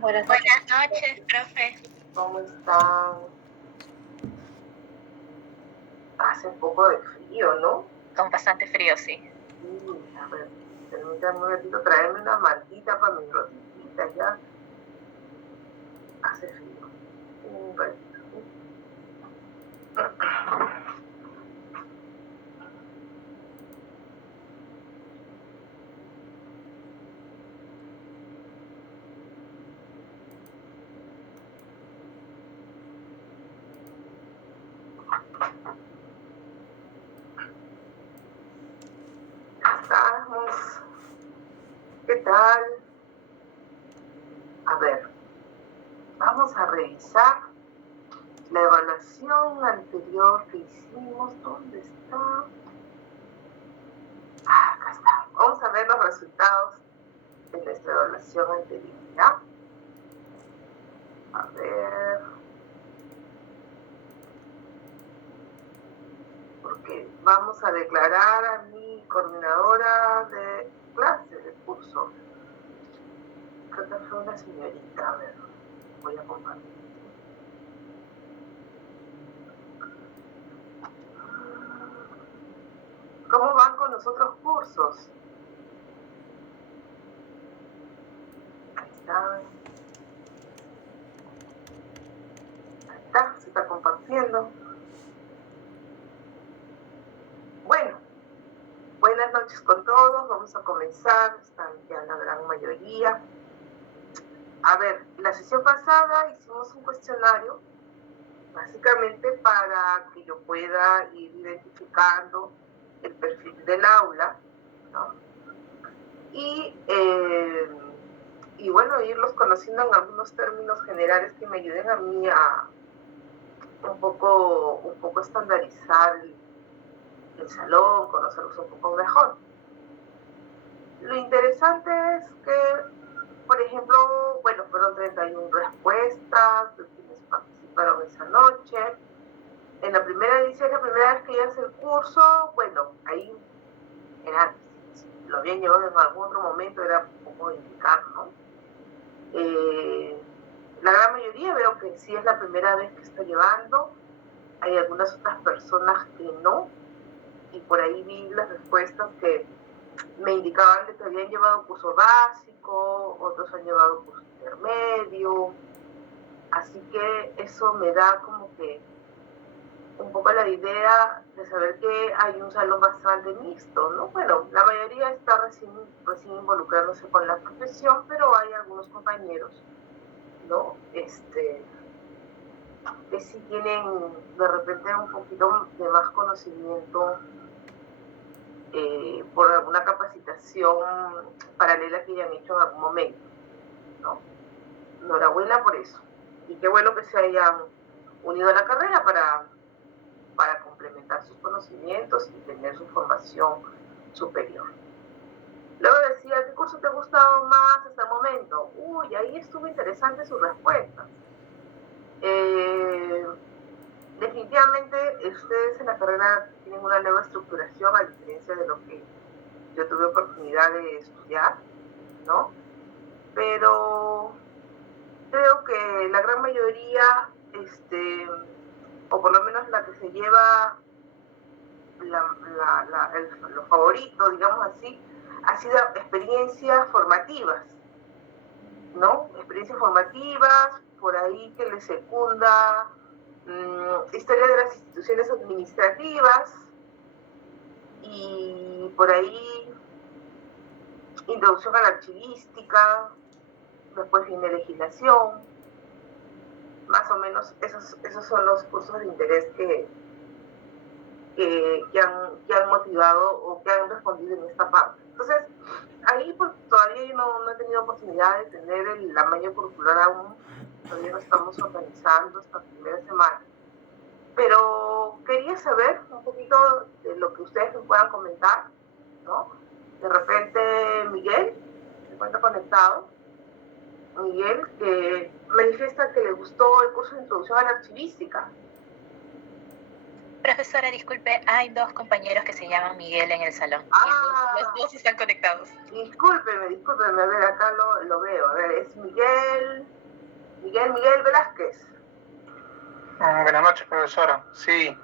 Buenas noches. Buenas noches, profe. ¿Cómo están? Hace un poco de frío, ¿no? Con bastante frío, sí. Sí, a ver, permítanme un ratito traerme una mantita para mi rodillita ya. Hace frío. Un ratito. Estamos. ¿Qué tal? A ver, vamos a revisar la evaluación anterior que hicimos. ¿Dónde está? Acá está. Vamos a ver los resultados de nuestra evaluación anterior, ¿ya? A ver. Porque vamos a declarar a mi coordinadora de clase, de curso. Creo que fue una señorita. A ver, voy a compartir. ¿Cómo van con los otros cursos? Ahí está. Ahí está, se está compartiendo. Bueno, buenas noches con todos. Vamos a comenzar. Están ya la gran mayoría. A ver, la sesión pasada hicimos un cuestionario, básicamente para que yo pueda ir identificando el perfil del aula, ¿no? Y bueno, irlos conociendo en algunos términos generales que me ayuden a mí a un poco estandarizar el salón, conocerlos un poco mejor. Lo interesante es que, por ejemplo, bueno, fueron 31 respuestas de quienes participaron esa noche. En la primera edición, la primera vez que yo hice el curso, bueno, ahí era, si lo habían llevado en algún otro momento, era un poco indicar, ¿no? La gran mayoría veo que sí es la primera vez que está llevando. Hay algunas otras personas que no, y por ahí vi las respuestas que me indicaban de que habían llevado curso básico, otros han llevado curso intermedio, así que eso me da como que un poco la idea de saber que hay un salón bastante mixto, ¿no? Bueno, la mayoría está recién involucrándose con la profesión, pero hay algunos compañeros, ¿no? Que sí tienen de repente un poquito de más conocimiento por alguna capacitación paralela que hayan hecho en algún momento, ¿no? Enhorabuena por eso. Y qué bueno que se hayan unido a la carrera para complementar sus conocimientos y tener su formación superior. Luego decía, ¿qué curso te ha gustado más hasta el momento? Uy, ahí estuvo interesante su respuesta. Definitivamente ustedes en la carrera tienen una nueva estructuración a diferencia de lo que yo tuve oportunidad de estudiar, ¿no? Pero creo que la gran mayoría, o por lo menos la que se lleva lo favorito, digamos así, ha sido experiencias formativas, ¿no? Experiencias formativas, por ahí que les secunda historia de las instituciones administrativas y por ahí introducción a la archivística, después viene legislación, más o menos esos son los cursos de interés que han motivado o que han respondido en esta parte. Entonces, ahí pues, todavía yo no he tenido oportunidad de tener la malla curricular aún, todavía no estamos organizando esta primera semana. Pero quería saber un poquito de lo que ustedes me puedan comentar, ¿no? De repente, Miguel, se encuentra conectado. Miguel, que manifiesta que le gustó el curso de introducción a la archivística. Profesora, disculpe, hay dos compañeros que se llaman Miguel en el salón. Los dos están conectados. Discúlpeme, a ver, acá lo veo. A ver, es Miguel Miguel Velázquez. Buenas noches, profesora. Sí.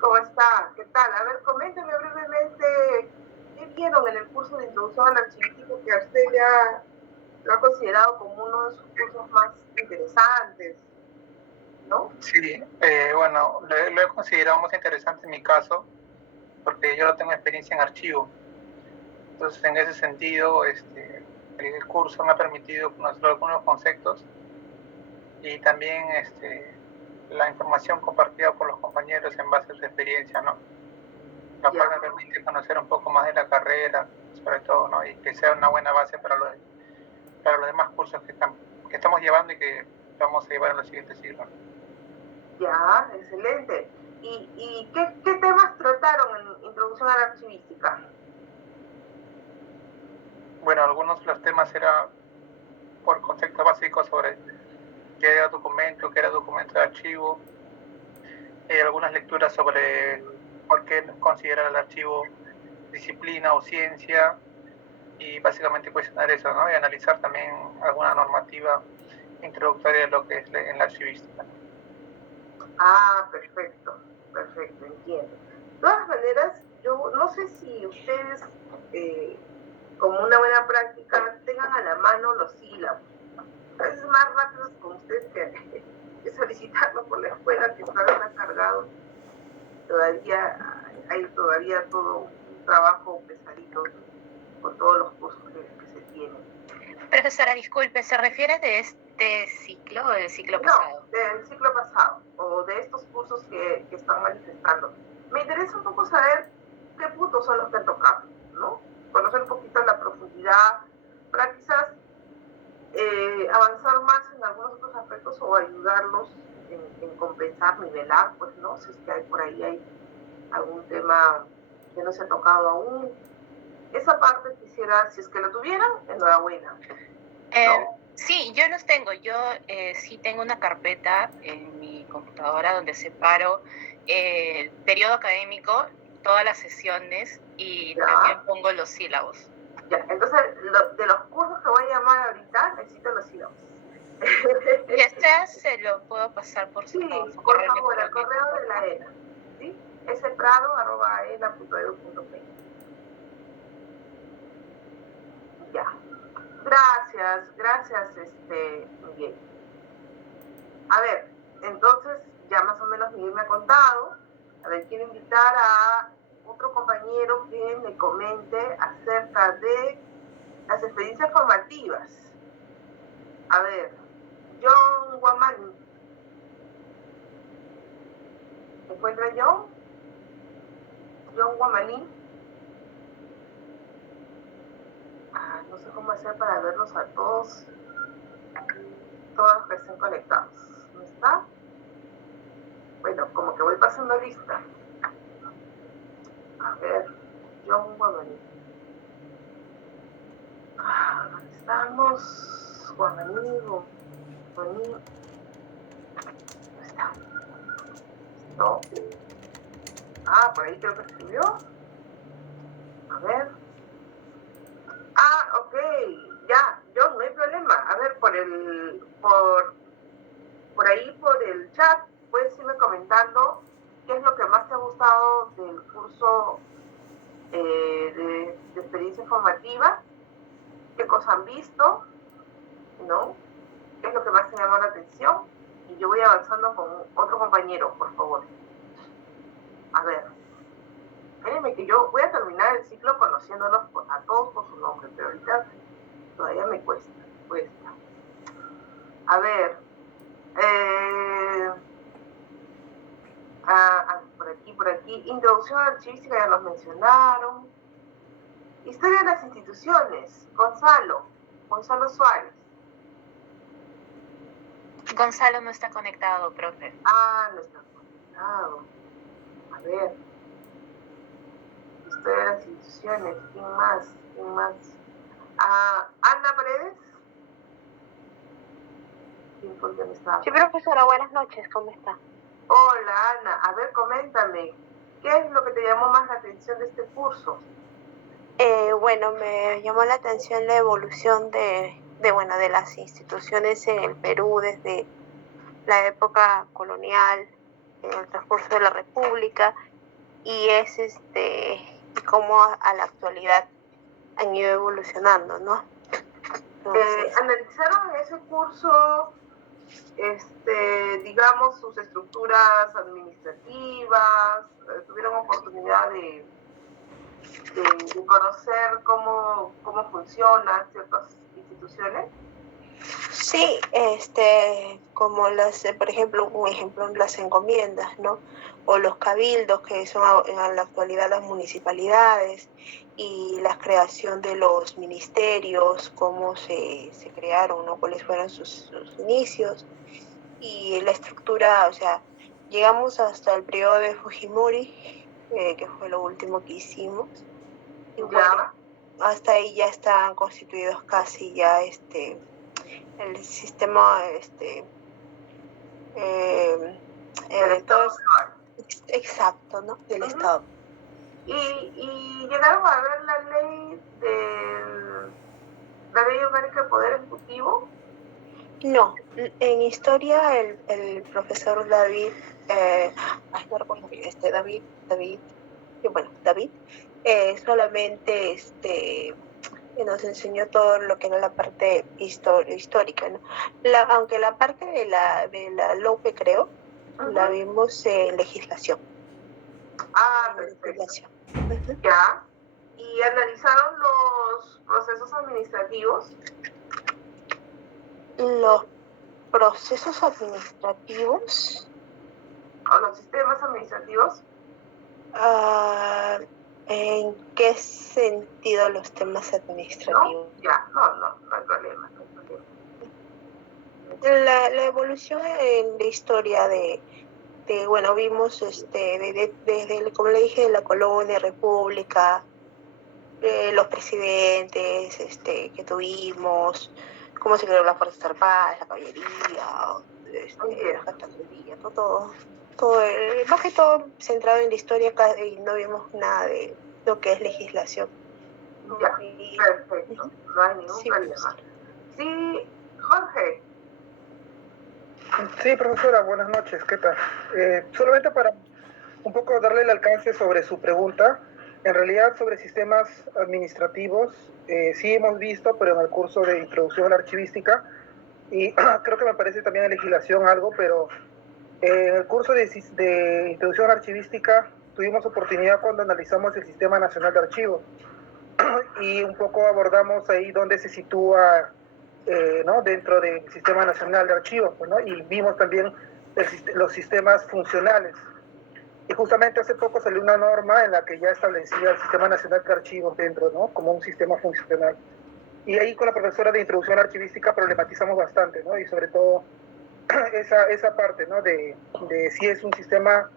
¿Cómo está? ¿Qué tal? A ver, coménteme brevemente qué vieron en el curso de introducción al archivístico que usted ya lo ha considerado como uno de sus cursos más interesantes, ¿no? Sí, bueno, lo he considerado más interesante en mi caso, porque yo no tengo experiencia en archivo. Entonces, en ese sentido, el curso me ha permitido conocer algunos conceptos y también la información compartida por los compañeros en base a su experiencia, ¿no? Lo cual me permite conocer un poco más de la carrera, sobre todo, ¿no? Y que sea una buena base para los demás cursos que estamos llevando y que vamos a llevar en los siguientes siglos. Ya, excelente. ¿Y qué temas trataron en Introducción a la Archivística? Bueno, algunos de los temas eran por conceptos básicos sobre qué era documento de archivo, algunas lecturas sobre por qué considerar el archivo disciplina o ciencia, y básicamente cuestionar eso, ¿no? Y analizar también alguna normativa introductoria de lo que es en la archivística. Ah, perfecto, entiendo. De todas maneras, yo no sé si ustedes, como una buena práctica, tengan a la mano los sílabos. A veces más rápidos con ustedes que solicitarlo por la escuela, que está cargado. Hay todo un trabajo pesadito con todos los cursos que se tienen. Profesora, disculpe, ¿se refiere de este ciclo o del ciclo pasado? No, del ciclo pasado, o de estos cursos que están manifestando. Me interesa un poco saber qué puntos son los que han tocado, ¿no? Conocer un poquito la profundidad, para quizás avanzar más en algunos otros aspectos o ayudarlos en compensar, nivelar, pues, ¿no? Si es que por ahí hay algún tema que no se ha tocado aún. Esa parte quisiera, si es que lo tuvieran, enhorabuena. ¿No? Sí, yo los tengo. Yo sí tengo una carpeta en mi computadora donde separo el periodo académico, todas las sesiones y también pongo los sílabos. Ya, entonces, de los cursos que voy a llamar ahorita, necesito los sílabos. Ya se lo puedo pasar por su por favor, al correo de la ENA, ¿sí? sprado@ena.edu.pe. Ya. Gracias, Miguel. A ver, entonces, ya más o menos Miguel me ha contado. A ver, quiero invitar a otro compañero que me comente acerca de las experiencias formativas. A ver, John Guamani. ¿Se encuentra John? John Guamani. No sé cómo hacer para verlos a todos los que estén conectados. ¿No está? Bueno, como que voy pasando lista. A ver, John Guamani. ¿Dónde estamos? Guamani. ¿Dónde está? No. Por ahí creo que escribió. A ver. Ok, ya, John, no hay problema. A ver, por ahí por el chat, puedes irme comentando qué es lo que más te ha gustado del curso de experiencia formativa, qué cosas han visto, ¿no? ¿Qué es lo que más te llama la atención? Y yo voy avanzando con otro compañero, por favor. A ver, créeme que yo voy a terminar el ciclo conociéndolos a todos por su nombre, pero ahorita todavía me cuesta. A ver, por aquí, introducción archivística ya nos mencionaron. Historia de las instituciones, Gonzalo Suárez. Gonzalo no está conectado, profe. No está conectado. A ver, historia de las instituciones, ¿quién más? Ana Paredes. ¿Quién fue el que me estaba? Sí, profesora, buenas noches, ¿cómo está? Hola, Ana. A ver, coméntame, ¿qué es lo que te llamó más la atención de este curso? Bueno, me llamó la atención la evolución de de las instituciones en el Perú desde la época colonial, en el transcurso de la República, y es cómo a la actualidad han ido evolucionando, ¿no? Entonces, ¿analizaron en ese curso, digamos, sus estructuras administrativas? ¿Tuvieron oportunidad de conocer cómo funcionan ciertas instituciones? Sí, como por ejemplo, las encomiendas, ¿no? O los cabildos, que son en la actualidad las municipalidades, y la creación de los ministerios, cómo se crearon, ¿no? Cuáles fueron sus inicios, y la estructura, o sea, llegamos hasta el periodo de Fujimori, que fue lo último que hicimos, y bueno, hasta ahí ya están constituidos casi ya el sistema del Estado. Exacto, ¿no? Del Estado. Y llegaron a ver la ley orgánica del Poder Ejecutivo. No, en historia el profesor David, no recuerdo bien, David, solamente nos enseñó todo lo que era la parte histórica, ¿no? Aunque la parte de la LOPE, creo, la vimos en legislación. Perfecto. Ya. ¿Y analizaron los procesos administrativos? Los procesos administrativos. ¿O los sistemas administrativos? ¿En qué sentido los temas administrativos? No hay problema. La evolución en la historia bueno, vimos desde, como le dije, de la colonia, república, los presidentes que tuvimos, cómo se creó la Fuerza Armada, la caballería, la gendarmería, todo, más que todo centrado en la historia, y no vimos nada de lo que es legislación. Ya, perfecto, no hay ningún problema. Sí, Jorge. Sí, profesora, buenas noches, ¿qué tal? Solamente para un poco darle el alcance sobre su pregunta, en realidad sobre sistemas administrativos, sí hemos visto, pero en el curso de introducción a la archivística, y creo que me parece también en legislación algo, pero en el curso de introducción a la archivística tuvimos oportunidad cuando analizamos el Sistema Nacional de Archivos, y un poco abordamos ahí dónde se sitúa ¿no? dentro del Sistema Nacional de Archivos, pues, ¿no? Y vimos también los sistemas funcionales. Y justamente hace poco salió una norma en la que ya establecía el Sistema Nacional de Archivos dentro, ¿no? Como un sistema funcional. Y ahí con la profesora de Introducción a la Archivística problematizamos bastante, ¿no? Y sobre todo esa parte, ¿no? De si es un sistema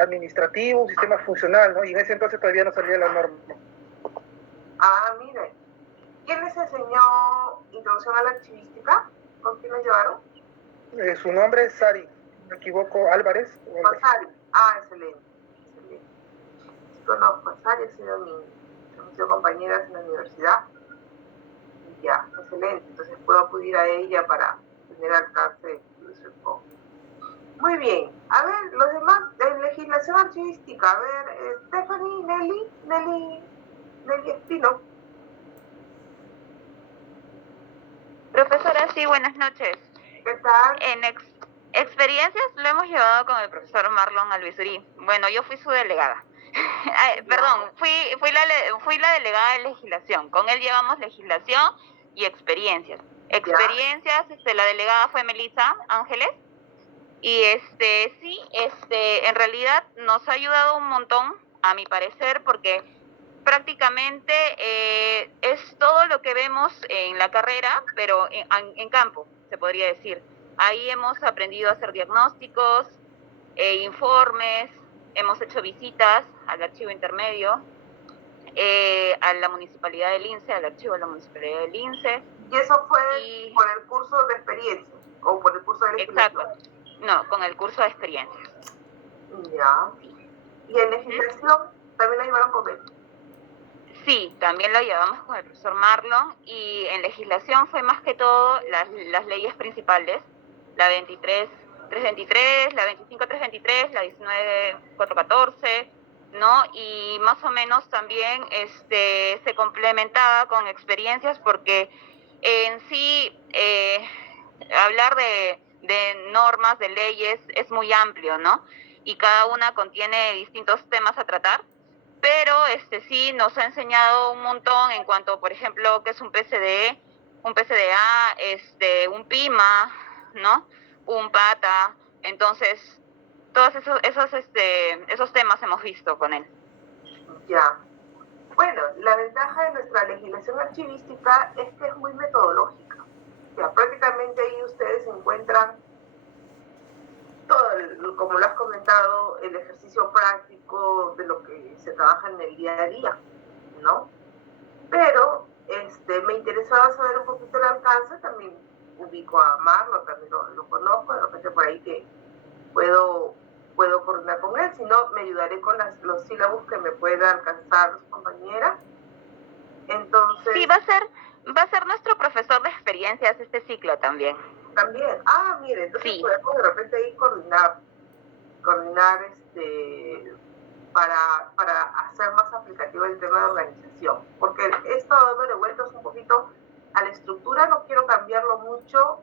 administrativo, un sistema funcional, ¿no? Y en ese entonces todavía no salía la norma. Mire, ¿quién les enseñó Introducción a la Archivística? ¿Con quién me llevaron? Su nombre es Sari, si no me equivoco, Álvarez. Sari. Excelente. Sí, conozco a Sari, hemos sido compañeras en la universidad. Ya, excelente. Entonces puedo acudir a ella para tener alcance de su enfoque. Muy bien. A ver, los demás, en legislación archivística, a ver, Stephanie, Nelly Espino. Profesora, sí, buenas noches. ¿Qué tal? En experiencias lo hemos llevado con el profesor Marlon Albizurí. Bueno, yo fui su delegada. Perdón, fui la delegada de legislación. Con él llevamos legislación y experiencias. Experiencias, la delegada fue Melissa Ángeles. Y en realidad nos ha ayudado un montón, a mi parecer, porque prácticamente es todo lo que vemos en la carrera, pero en campo, se podría decir. Ahí hemos aprendido a hacer diagnósticos, informes, hemos hecho visitas al archivo intermedio, a la municipalidad del Lince, al archivo de la municipalidad del Lince. ¿Y eso fue por el curso de experiencia o por el curso de legislación? Exacto, no, con el curso de experiencias. Ya. ¿Y en legislación también la llevaron con él? Sí, también lo llevamos con el profesor Marlon y en legislación fue más que todo las leyes principales, la 23.323, la 25.323, la 19.414, ¿no? Y más o menos también se complementaba con experiencias porque en sí hablar de normas, de leyes es muy amplio, ¿no? Y cada una contiene distintos temas a tratar, pero sí nos ha enseñado un montón en cuanto, por ejemplo, qué es un PCD, un PCDA, un PIMA, ¿no? Un PATA. Entonces, todos esos temas hemos visto con él. Ya. Bueno, la ventaja de nuestra legislación archivística es que es muy metodológica. O sea, prácticamente ahí ustedes encuentran todo, como lo has comentado, el ejercicio práctico de lo que se trabaja en el día a día, ¿no? Pero me interesaba saber un poquito el alcance, también ubico a Marlo, también lo conozco, de repente por ahí que puedo coordinar con él, si no me ayudaré con los sílabos que me pueda alcanzar su compañera. Entonces... Sí, va a ser nuestro profesor de experiencias este ciclo también. También, mire, entonces sí. podemos de repente ahí coordinar para hacer más aplicativo el tema de organización, porque esto dándole vueltas un poquito a la estructura, no quiero cambiarlo mucho,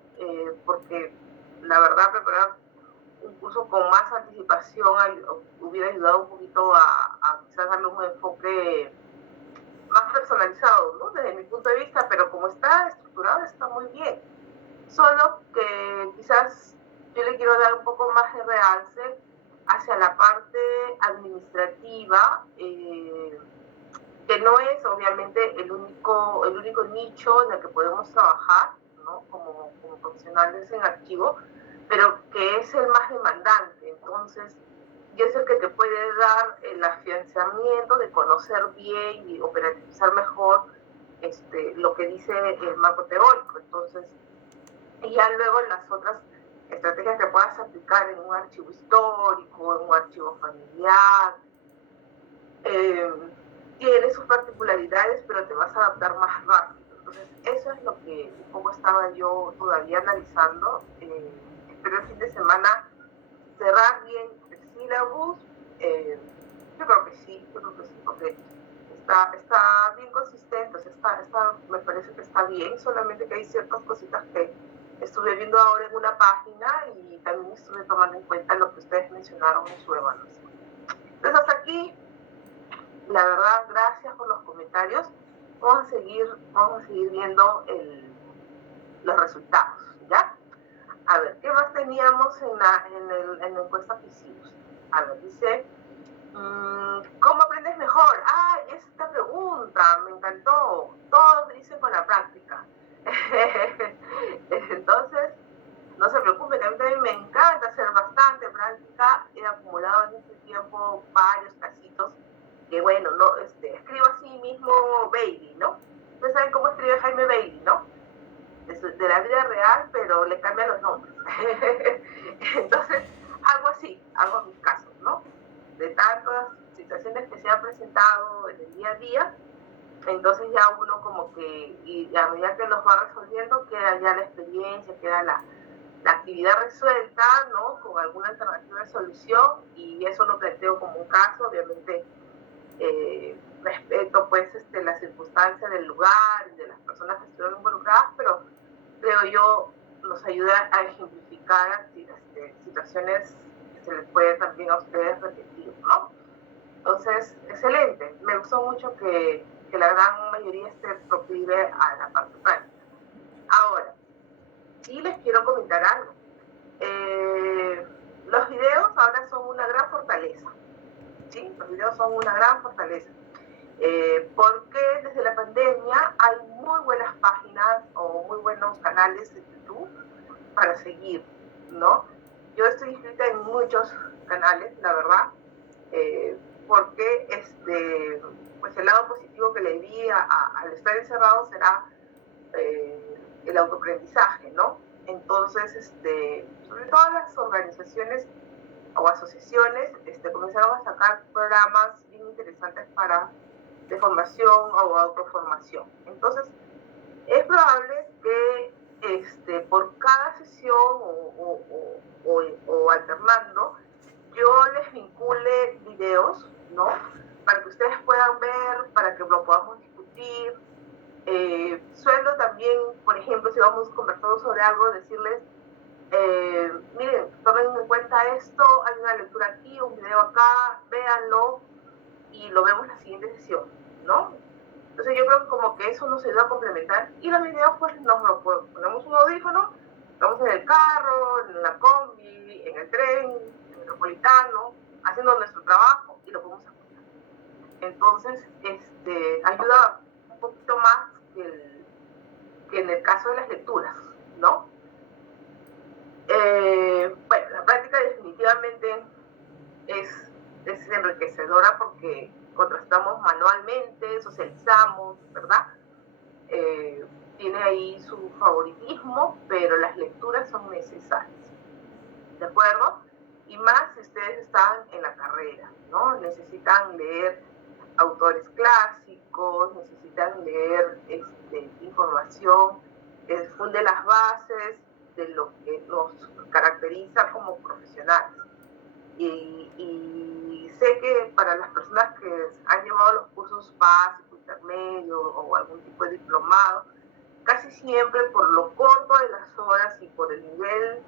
porque la verdad preparar un curso con más anticipación hubiera ayudado un poquito a quizás darle un enfoque más personalizado, ¿no? Desde mi punto de vista, pero como está estructurado está muy bien. Solo que quizás yo le quiero dar un poco más de realce hacia la parte administrativa, que no es obviamente el único nicho en el que podemos trabajar, ¿no? como profesionales en archivo, pero que es el más demandante. Entonces, y es el que te puede dar el afianzamiento de conocer bien y operativizar mejor lo que dice el marco teórico. Entonces, y ya luego las otras estrategias que puedas aplicar en un archivo histórico, en un archivo familiar, tiene sus particularidades, pero te vas a adaptar más rápido. Entonces, eso es lo que un poco estaba yo todavía analizando. Espero el fin de semana cerrar bien el sílabus. Yo creo que sí, porque está bien consistente, o sea, me parece que está bien, solamente que hay ciertas cositas que estuve viendo ahora en una página y también estuve tomando en cuenta lo que ustedes mencionaron en su evaluación. Entonces, hasta aquí, la verdad, gracias por los comentarios. Vamos a seguir viendo los resultados, ¿ya? A ver, ¿qué más teníamos en la encuesta que hicimos? A ver, dice, ¿cómo aprendes mejor? Esta pregunta me encantó. Todo se dice con la práctica. Entonces, no se preocupen, a mí también me encanta hacer bastante práctica. He acumulado en este tiempo varios casitos que, bueno, no, escribo así mismo Bailey, ¿no? Ustedes saben cómo escribe Jaime Bailey, ¿no? De la vida real, pero le cambian los nombres. Entonces, hago mis casos, ¿no? De tantas situaciones que se han presentado en el día a día, entonces ya uno como que, y a medida que los va resolviendo, queda ya la experiencia, queda la actividad resuelta, ¿no? Con alguna alternativa de solución, y eso lo planteo como un caso, obviamente respeto pues las circunstancias del lugar y de las personas que estuvieron involucradas, pero creo yo nos ayuda a ejemplificar situaciones que se les puede también a ustedes repetir, ¿no? Entonces, excelente. Me gustó mucho que la gran mayoría esté proclive a la parte práctica. Ahora, sí les quiero comentar algo. Los videos ahora son una gran fortaleza. ¿Sí? Los videos son una gran fortaleza. Porque desde la pandemia hay muy buenas páginas o muy buenos canales de YouTube para seguir, ¿no? Yo estoy inscrita en muchos canales, la verdad, porque pues el lado positivo que le di al estar encerrado será el autoaprendizaje, ¿no? Entonces, sobre todo las organizaciones o asociaciones comenzaron a sacar programas bien interesantes para de formación o autoformación. Entonces, es probable que por cada sesión o alternando, yo les vincule videos, ¿no? Para que ustedes puedan ver, para que lo podamos discutir. Suelo también, por ejemplo, si vamos conversando sobre algo, decirles, miren, tomen en cuenta esto, hay una lectura aquí, un video acá, véanlo y lo vemos en la siguiente sesión, ¿no? Entonces yo creo que como que eso nos ayuda a complementar y los videos pues nos lo ponemos un audífono, estamos en el carro, en la combi, en el tren, en el metropolitano, haciendo nuestro trabajo y lo podemos escuchar. Entonces, ayuda un poquito más que en el caso de las lecturas, ¿no? Bueno, la práctica definitivamente es enriquecedora porque contrastamos manualmente, socializamos, ¿verdad? Tiene ahí su favoritismo, pero las lecturas son necesarias, ¿de acuerdo? Y más si ustedes están en la carrera, ¿no? Necesitan leer autores clásicos, necesitan leer información que funde las bases de lo que nos caracteriza como profesionales. Y sé que para las personas que han llevado los cursos básicos, intermedios o algún tipo de diplomado, casi siempre por lo corto de las horas y por el nivel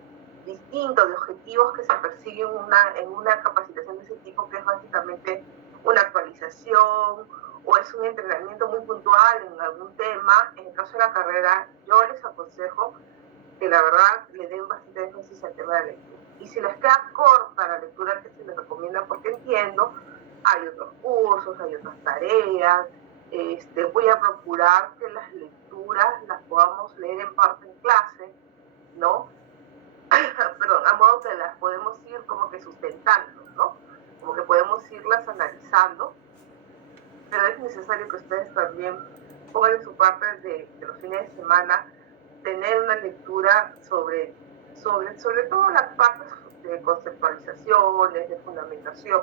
distinto de objetivos que se persiguen en una capacitación de ese tipo, que es básicamente una actualización o es un entrenamiento muy puntual en algún tema, en el caso de la carrera, yo les aconsejo que la verdad le den bastante énfasis al tema de la lectura. Y si les queda corta la lectura que se les recomienda, porque entiendo, hay otros cursos, hay otras tareas, voy a procurar que las lecturas las podamos leer en parte en clase, ¿no? Perdón, a modo que las podemos ir como que sustentando, ¿no? Como que podemos irlas analizando, pero es necesario que ustedes también pongan en su parte de los fines de semana tener una lectura sobre todo las partes de conceptualizaciones, de fundamentación.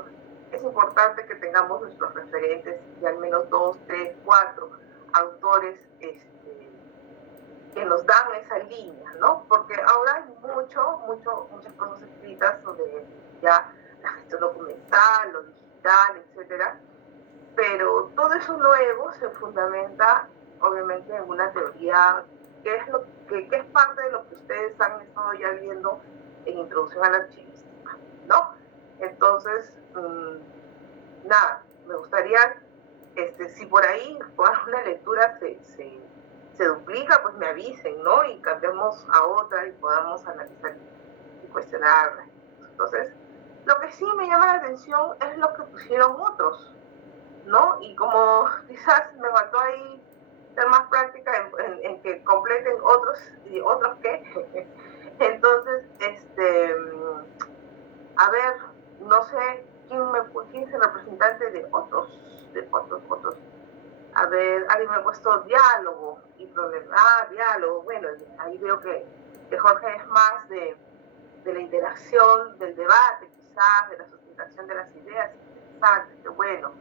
Es importante que tengamos nuestros referentes de al menos 2, 3, 4 autores que nos dan esa línea, ¿no? Porque ahora hay muchas cosas escritas sobre ya la gestión documental, lo digital, etcétera, pero todo eso nuevo se fundamenta obviamente en una teoría que es parte de lo que ustedes han estado ya viendo en Introducción a la Archivística, ¿no? Entonces, nada, me gustaría, si por ahí por una lectura se duplica, pues me avisen, ¿no? Y cambiemos a otra y podamos analizar y cuestionarla. Entonces, lo que sí me llama la atención es lo que pusieron otros, ¿no? Y como quizás me faltó ahí ser más práctica en que completen otros y otros qué. Entonces, a ver, no sé quién es el representante de otros. A ver, alguien me ha puesto diálogo y problema. Diálogo, bueno, ahí veo que Jorge es más de la interacción, del debate, quizás, de la sustentación de las ideas. Interesante, qué bueno.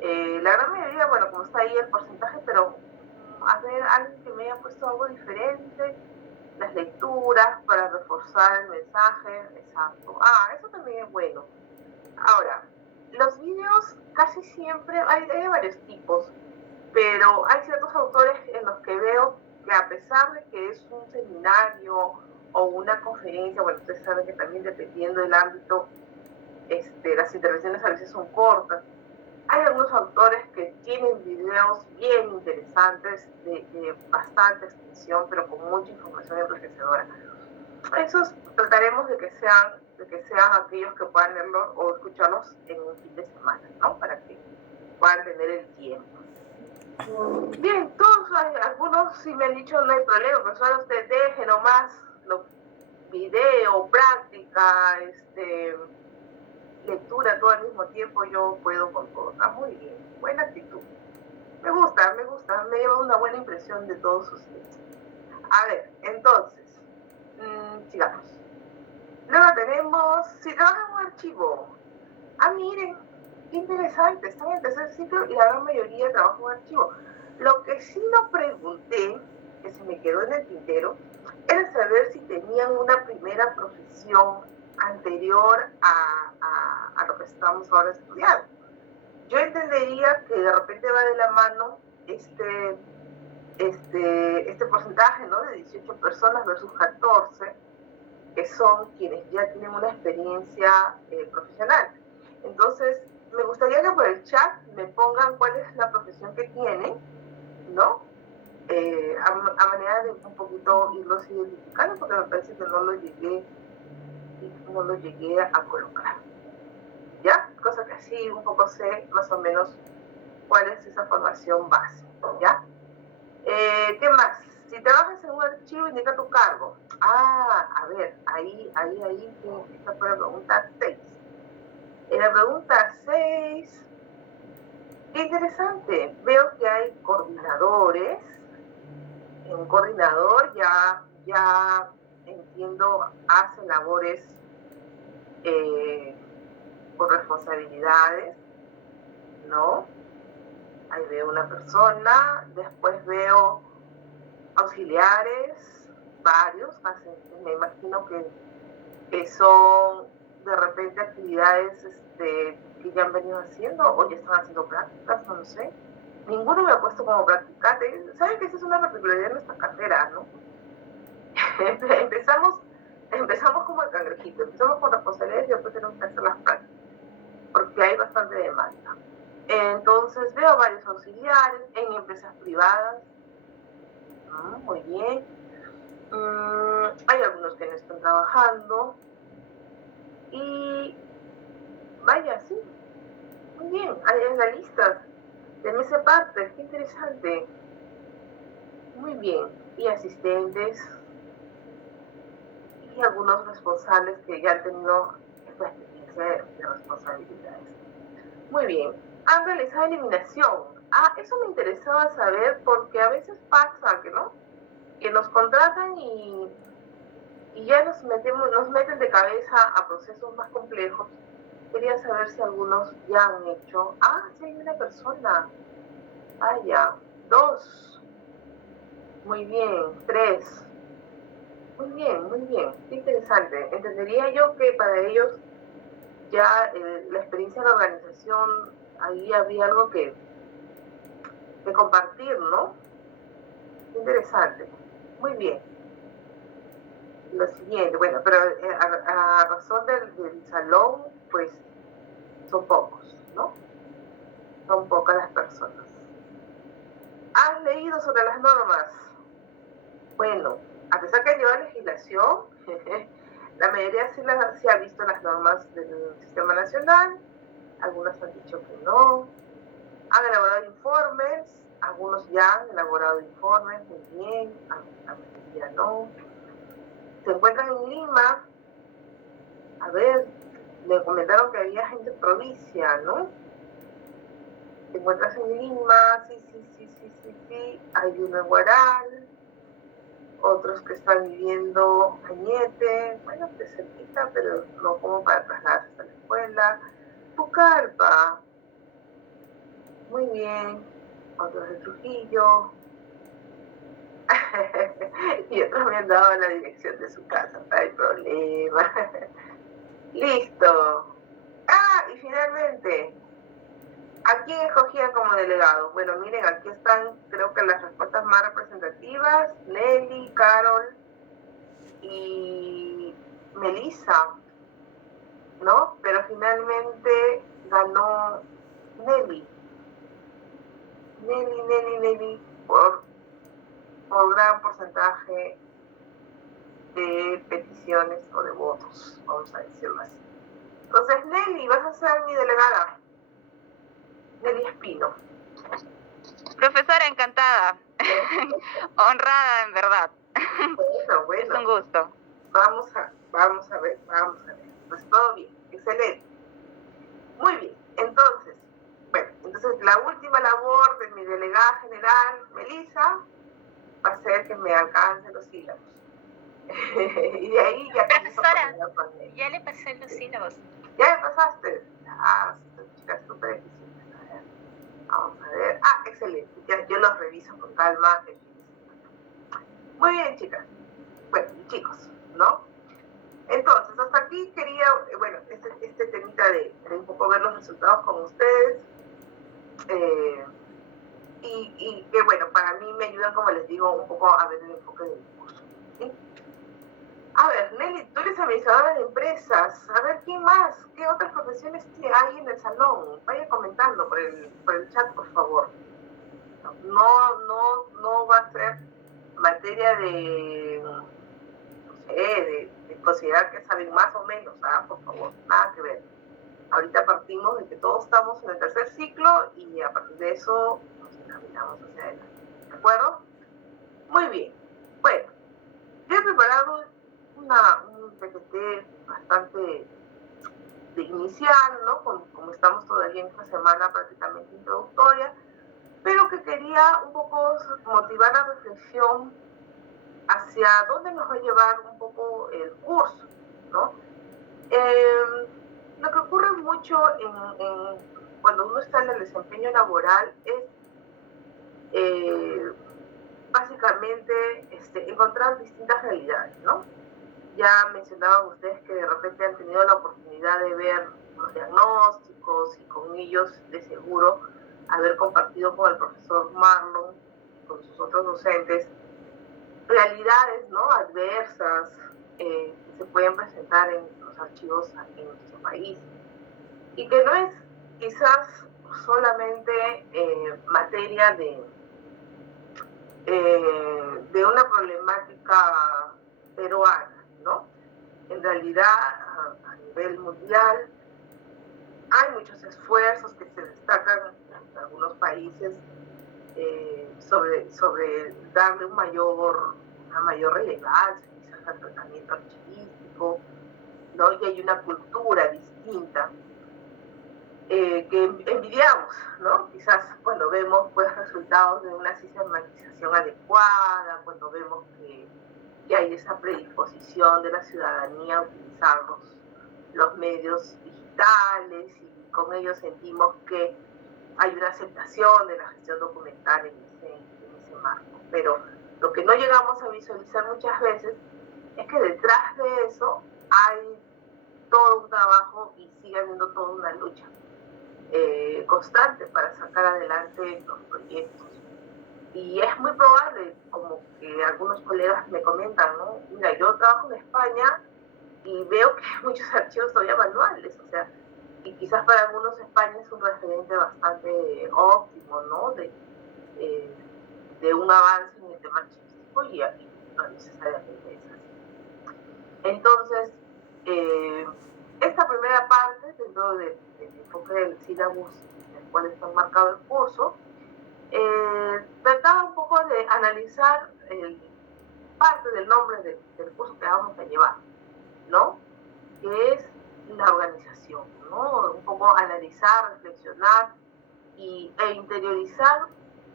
La gran mayoría, bueno, como está ahí el porcentaje, pero a ver, alguien que me haya puesto algo diferente, las lecturas para reforzar el mensaje, exacto. Eso también es bueno. Ahora, los vídeos casi siempre, hay de varios tipos, pero hay ciertos autores en los que veo que a pesar de que es un seminario o una conferencia, bueno, ustedes saben que también dependiendo del ámbito, las intervenciones a veces son cortas. Hay algunos autores que tienen videos bien interesantes, de bastante extensión, pero con mucha información enriquecedora. Esos trataremos de que sean aquellos que puedan leerlos o escucharlos en un fin de semana, ¿no? Para que puedan tener el tiempo. Bien, algunos sí me han dicho no hay problema, pero solo usted deje nomás los video, práctica, lectura todo al mismo tiempo, yo puedo con todo. Muy bien, buena actitud. Me gusta, me lleva una buena impresión de todos ustedes. A ver, entonces, sigamos. Luego tenemos, si trabaja en un archivo, miren, qué interesante, están en el tercer ciclo y la gran mayoría trabaja en archivo. Lo que sí no pregunté, que se me quedó en el tintero, era saber si tenían una primera profesión anterior a lo que estamos ahora estudiando. Yo entendería que de repente va de la mano este porcentaje, ¿no? De 18 personas versus 14, que son quienes ya tienen una experiencia profesional. Entonces, me gustaría que por el chat me pongan cuál es la profesión que tienen, ¿no? A manera de un poquito irlos identificando, porque me parece que no lo llegué a colocar. ¿Ya? Cosa que así un poco sé más o menos cuál es esa formación base, ¿ya? ¿Qué más? Si trabajas en un archivo, indica tu cargo. A ver, ahí, esta fue la pregunta 6. En la pregunta 6, qué interesante, veo que hay coordinadores. En un coordinador ya entiendo, hace labores por responsabilidades, ¿no? Ahí veo una persona, después veo auxiliares, varios, me imagino que son de repente actividades que ya han venido haciendo o ya están haciendo prácticas, no lo sé. Ninguno me ha puesto como practicante. ¿Saben que esa es una particularidad de nuestra carrera, no? empezamos como el cangrejito, empezamos con responsabilidades y después tenemos que hacer las prácticas, porque hay bastante demanda. Entonces veo varios auxiliares en empresas privadas. Muy bien. Hay algunos que no están trabajando. Y vaya, sí. Muy bien. Hay analistas de esa parte. Qué interesante. Muy bien. Y asistentes. Y algunos responsables que ya han tenido esta experiencia de responsabilidades. Muy bien. Han realizado eliminación. Eso me interesaba saber porque a veces pasa que nos contratan y ya nos meten de cabeza a procesos más complejos. Quería saber si algunos ya han hecho. Sí hay una persona. Vaya, 2. Muy bien, 3. Muy bien, qué interesante. Entendería yo que para ellos ya la experiencia en la organización, ahí había algo que compartir, ¿no? Interesante. Muy bien. Lo siguiente, bueno, pero a razón del salón, pues son pocos, ¿no? Son pocas las personas. ¿Has leído sobre las normas? Bueno, a pesar que lleva legislación, la mayoría sí ha visto las normas del Sistema Nacional, algunas han dicho que no, han elaborado informes, algunos ya han elaborado informes, muy bien, la mayoría no. Se encuentran en Lima. A ver, me comentaron que había gente en provincia, ¿no? Te encuentras en Lima, sí. Hay uno en Huaral, otros que están viviendo en Cañete, bueno, que cerquita, pero no como para trasladarse a la escuela. Pucallpa, muy bien, otros de Trujillo. Y otros me han dado la dirección de su casa, no hay problema. Listo. Y finalmente, ¿a quién escogían como delegado? Bueno, miren, aquí están, creo que las respuestas más representativas: Nelly, Carol y Melissa, ¿no? Pero finalmente ganó Nelly. Nelly, por gran porcentaje de peticiones o de votos, vamos a decirlo así. Entonces, Nelly, vas a ser mi delegada. Nelly Espino. Profesora, encantada. Honrada, en verdad. Bueno. Es un gusto. Vamos a ver. Pues todo bien, excelente. Muy bien, entonces, la última labor de mi delegada general, Melissa, va a ser que me alcance los sílabos. Y de ahí ya... Profesora, ya le pasé los sílabos. ¿Ya me pasaste? chicas, súper eficientes. A ver, vamos a ver. Ah, excelente. Ya, yo los reviso con calma. Muy bien, chicas. Bueno, chicos, ¿no? Entonces, hasta aquí quería, bueno, este temita de un poco ver los resultados con ustedes. Y que, bueno, para mí me ayudan, como les digo, un poco a ver el enfoque del curso. ¿Sí? A ver, Nelly, tú eres administradora de empresas. A ver, ¿quién más? ¿Qué otras profesiones hay en el salón? Vaya comentando por el chat, por favor. No va a ser materia de, no sé, de considerar que saben más o menos, por favor, nada que ver. Ahorita partimos de que todos estamos en el tercer ciclo y a partir de eso nos encaminamos hacia adelante. ¿De acuerdo? Muy bien. Bueno, yo he preparado un PPT bastante de inicial, ¿no? Como estamos todavía en esta semana prácticamente introductoria, pero que quería un poco motivar la reflexión hacia dónde nos va a llevar un poco el curso, ¿no? Lo que ocurre mucho cuando uno está en el desempeño laboral es básicamente encontrar distintas realidades, ¿no? Ya mencionaban ustedes que de repente han tenido la oportunidad de ver los diagnósticos y con ellos de seguro haber compartido con el profesor Marlon y con sus otros docentes realidades, ¿no?, adversas que se pueden presentar en los archivos en nuestro país y que no es quizás solamente materia de una problemática peruana, ¿no? En realidad, a nivel mundial, hay muchos esfuerzos que se destacan en algunos países sobre darle una mayor relevancia quizás al tratamiento archivístico, ¿no? Y hay una cultura distinta que envidiamos, ¿no? Quizás cuando vemos pues resultados de una sistematización adecuada, cuando vemos que hay esa predisposición de la ciudadanía a utilizar los medios digitales y con ellos sentimos que hay una aceptación de la gestión documental en ese marco. Pero lo que no llegamos a visualizar muchas veces es que detrás de eso hay todo un trabajo y sigue habiendo toda una lucha constante para sacar adelante los proyectos. Y es muy probable, como que algunos colegas me comentan, ¿no? Mira, yo trabajo en España y veo que hay muchos archivos todavía manuales, o sea, y quizás para algunos España es un referente bastante óptimo, ¿no? De un avance en el tema archivístico y no necesariamente es así. Entonces, esta primera parte, dentro del enfoque del sílabus en el cual está marcado el curso, trataba un poco de analizar parte del nombre del curso que vamos a llevar, ¿no? Que es la organización, ¿no? Un poco analizar, reflexionar e interiorizar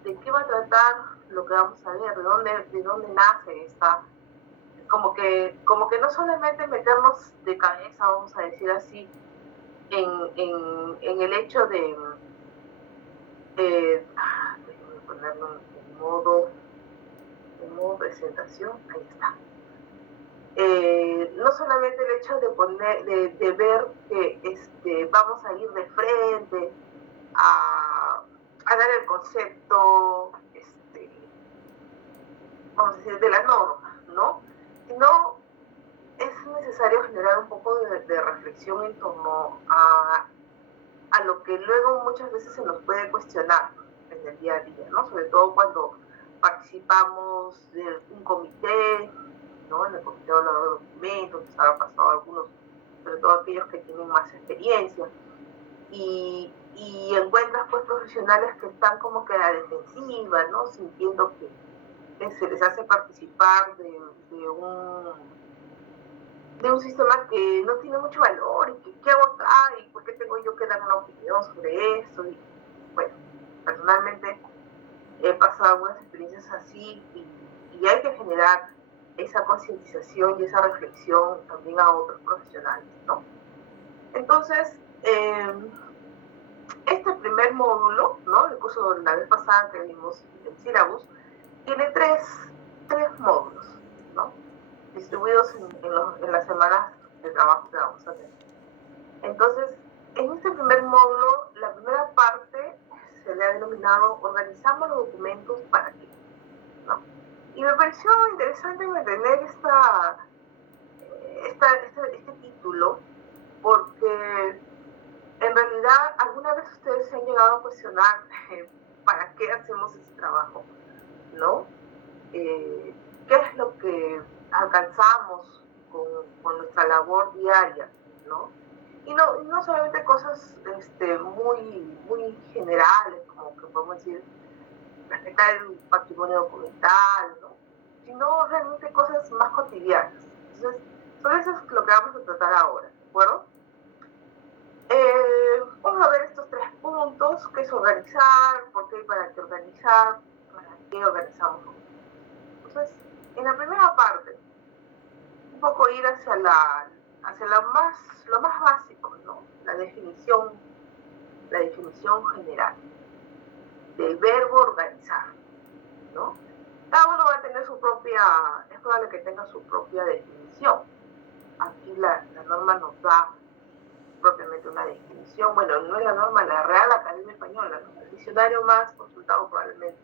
de qué va a tratar lo que vamos a ver, de dónde nace esta, como que no solamente meternos de cabeza, vamos a decir así, en el hecho de déjenme ponerlo en modo presentación, ahí está. No solamente el hecho de ver que vamos a ir de frente a dar el concepto, vamos a decir, de la norma, ¿no? Sino es necesario generar un poco de reflexión en torno a lo que luego muchas veces se nos puede cuestionar en el día a día, ¿no? Sobre todo cuando participamos de un comité, ¿no? En el comité de los documentos, que han pasado algunos, sobre todo aquellos que tienen más experiencia, y encuentras pues profesionales que están como que a la defensiva, ¿no? Sintiendo que se les hace participar de un sistema que no tiene mucho valor y que qué hago acá y por qué tengo yo que dar una opinión sobre eso. Y bueno, personalmente he pasado algunas experiencias así y hay que generar esa concientización y esa reflexión también a otros profesionales, ¿no? Entonces, Este primer módulo, ¿no? El curso de la vez pasada que vimos, el syllabus, tiene tres módulos, ¿no? Distribuidos en las semanas de trabajo que vamos a tener. Entonces, en este primer módulo, la primera parte se le ha denominado Organizamos los documentos para qué, ¿no? Y me pareció interesante mantener este título, porque en realidad alguna vez ustedes se han llegado a cuestionar para qué hacemos ese trabajo, ¿no? ¿Qué es lo que alcanzamos con nuestra labor diaria, ¿no? Y no solamente cosas muy generales, como que podemos decir, respetar el patrimonio documental, ¿no? Sino realmente cosas más cotidianas. Entonces, sobre eso es lo que vamos a tratar ahora, ¿de acuerdo? Vamos a ver estos 3 puntos, qué es organizar, por qué y para qué organizar, para qué organizamos. Entonces, en la primera parte, un poco ir hacia lo más básico, ¿no? La definición general del verbo organizar, ¿no? Cada uno va a tener es probable que tenga su propia definición. Aquí la norma nos da propiamente una definición, bueno, no es la norma, la Real Academia Española, ¿no? El diccionario más consultado probablemente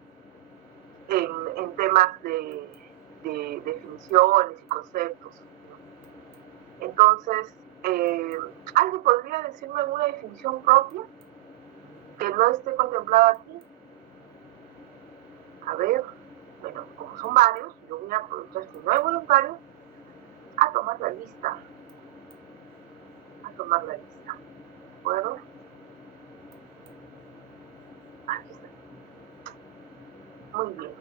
en temas de definiciones y conceptos. Entonces, ¿alguien podría decirme alguna definición propia que no esté contemplada aquí? A ver, bueno, como son varios, yo voy a aprovechar, si no hay voluntarios, a tomar la lista. ¿De acuerdo? Aquí está. Muy bien.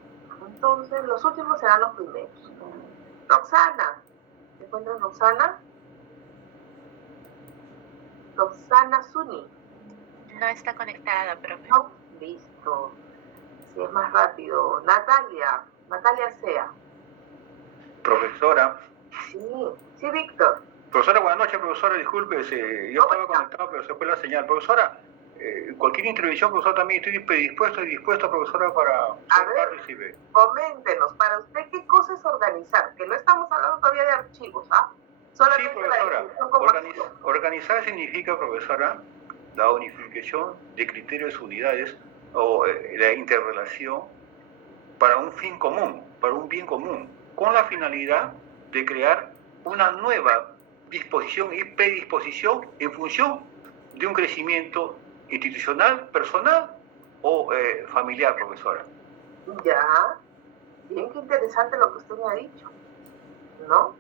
Entonces, los últimos serán los primeros. Roxana. ¿Se encuentra Roxana? Roxana Zuni. No está conectada, profe. No, listo. Si es más rápido. Natalia Sea. Profesora. Sí, Víctor. Profesora, buenas noches, profesora, disculpe, yo estaba conectado, pero se fue la señal. Profesora, cualquier intervención, profesora, también estoy dispuesto, profesora, para participar. Coméntenos, para usted, ¿qué cosa es organizar? Que no estamos hablando todavía de archivos, ¿ah? Sí, profesora. Organizar significa, profesora, la unificación de criterios, unidades o la interrelación para un fin común, para un bien común, con la finalidad de crear una nueva disposición y predisposición en función de un crecimiento institucional, personal o familiar, profesora. Ya, bien, qué interesante lo que usted me ha dicho, ¿no?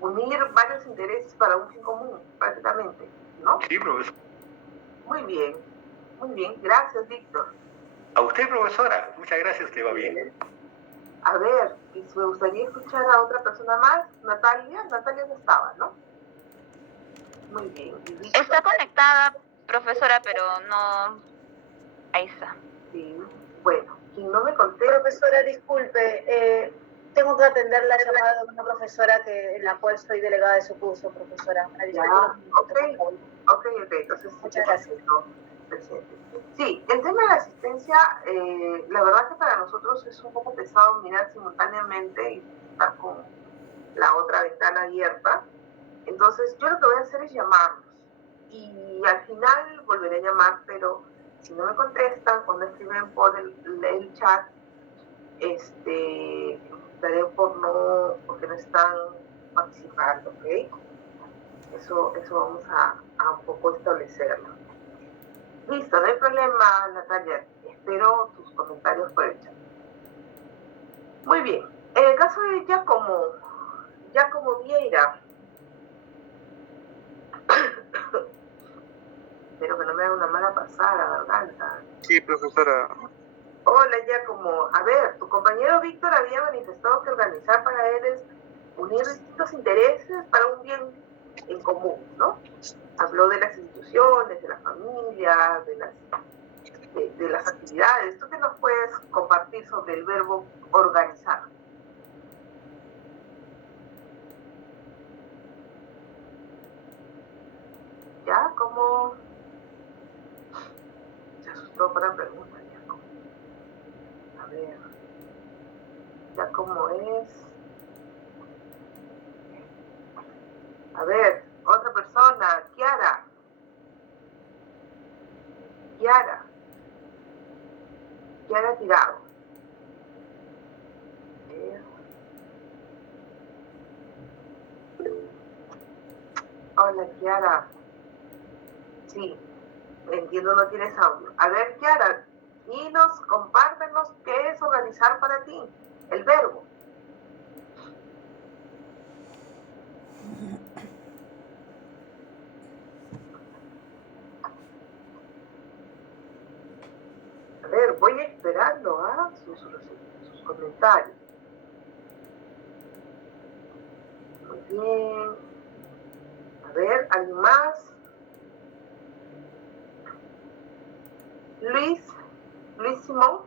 Unir varios intereses para un fin común, prácticamente, ¿no? Sí, profesor. Muy bien, gracias, Víctor. A usted, profesora, muchas gracias, usted va bien. A ver, me gustaría escuchar a otra persona más. Natalia no estaba, ¿no? Muy bien. Está conectada, profesora, pero no... Ahí está. Sí, bueno, quien no me conteste... Profesora, disculpe, tengo que atender la llamada de una profesora en la cual soy delegada de su curso, profesora. Ya, ok, entonces... Muchas gracias. Sí, el tema de la asistencia, la verdad que para nosotros es un poco pesado mirar simultáneamente y estar con la otra ventana abierta. Entonces, yo lo que voy a hacer es llamarlos. Y al final volveré a llamar, pero si no me contestan, cuando escriben por el chat, daré porque no están participando, ¿ok? Eso vamos a un poco establecerlo. Listo, no hay problema, Natalia. Espero tus comentarios por el chat. Muy bien. En el caso de Giacomo Vieira. Espero que no me haga una mala pasada, garganta. Sí, profesora. Hola, Giacomo. A ver, tu compañero Víctor había manifestado que organizar para él es unir distintos intereses para un bien en común, ¿no? Habló de las instituciones, de la familia, de las actividades. ¿Tú qué nos puedes compartir sobre el verbo organizar? ¿Ya? ¿Cómo? todo para preguntas, Jacob. A ver, ya cómo es. A ver, otra persona, Kiara. Kiara Tirado. Hola, Kiara. Sí, entiendo, no tienes audio. A ver, Kiara, dinos, compártenos qué es organizar para ti, el verbo. A ver, voy esperando sus comentarios. Muy bien. A ver, ¿alguien más? Luis Simón.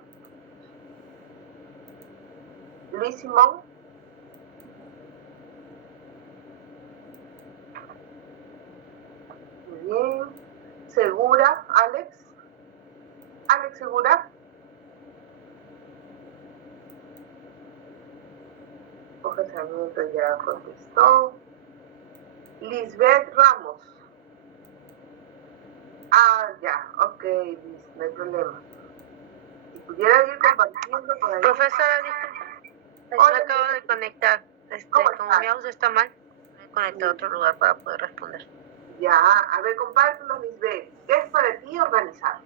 Muy bien. Segura, Alex Segura. Jorge Sarmiento ya contestó. Lisbeth Ramos. Ya, ok, Liz, no hay problema. Si pudiera ir compartiendo por ahí. Profesora, disculpe, me acabo de conectar. Como mi audio está mal, me he conectado a otro lugar para poder responder. Ya, a ver, compártenos, Lisbeth. ¿Qué es para ti organizar?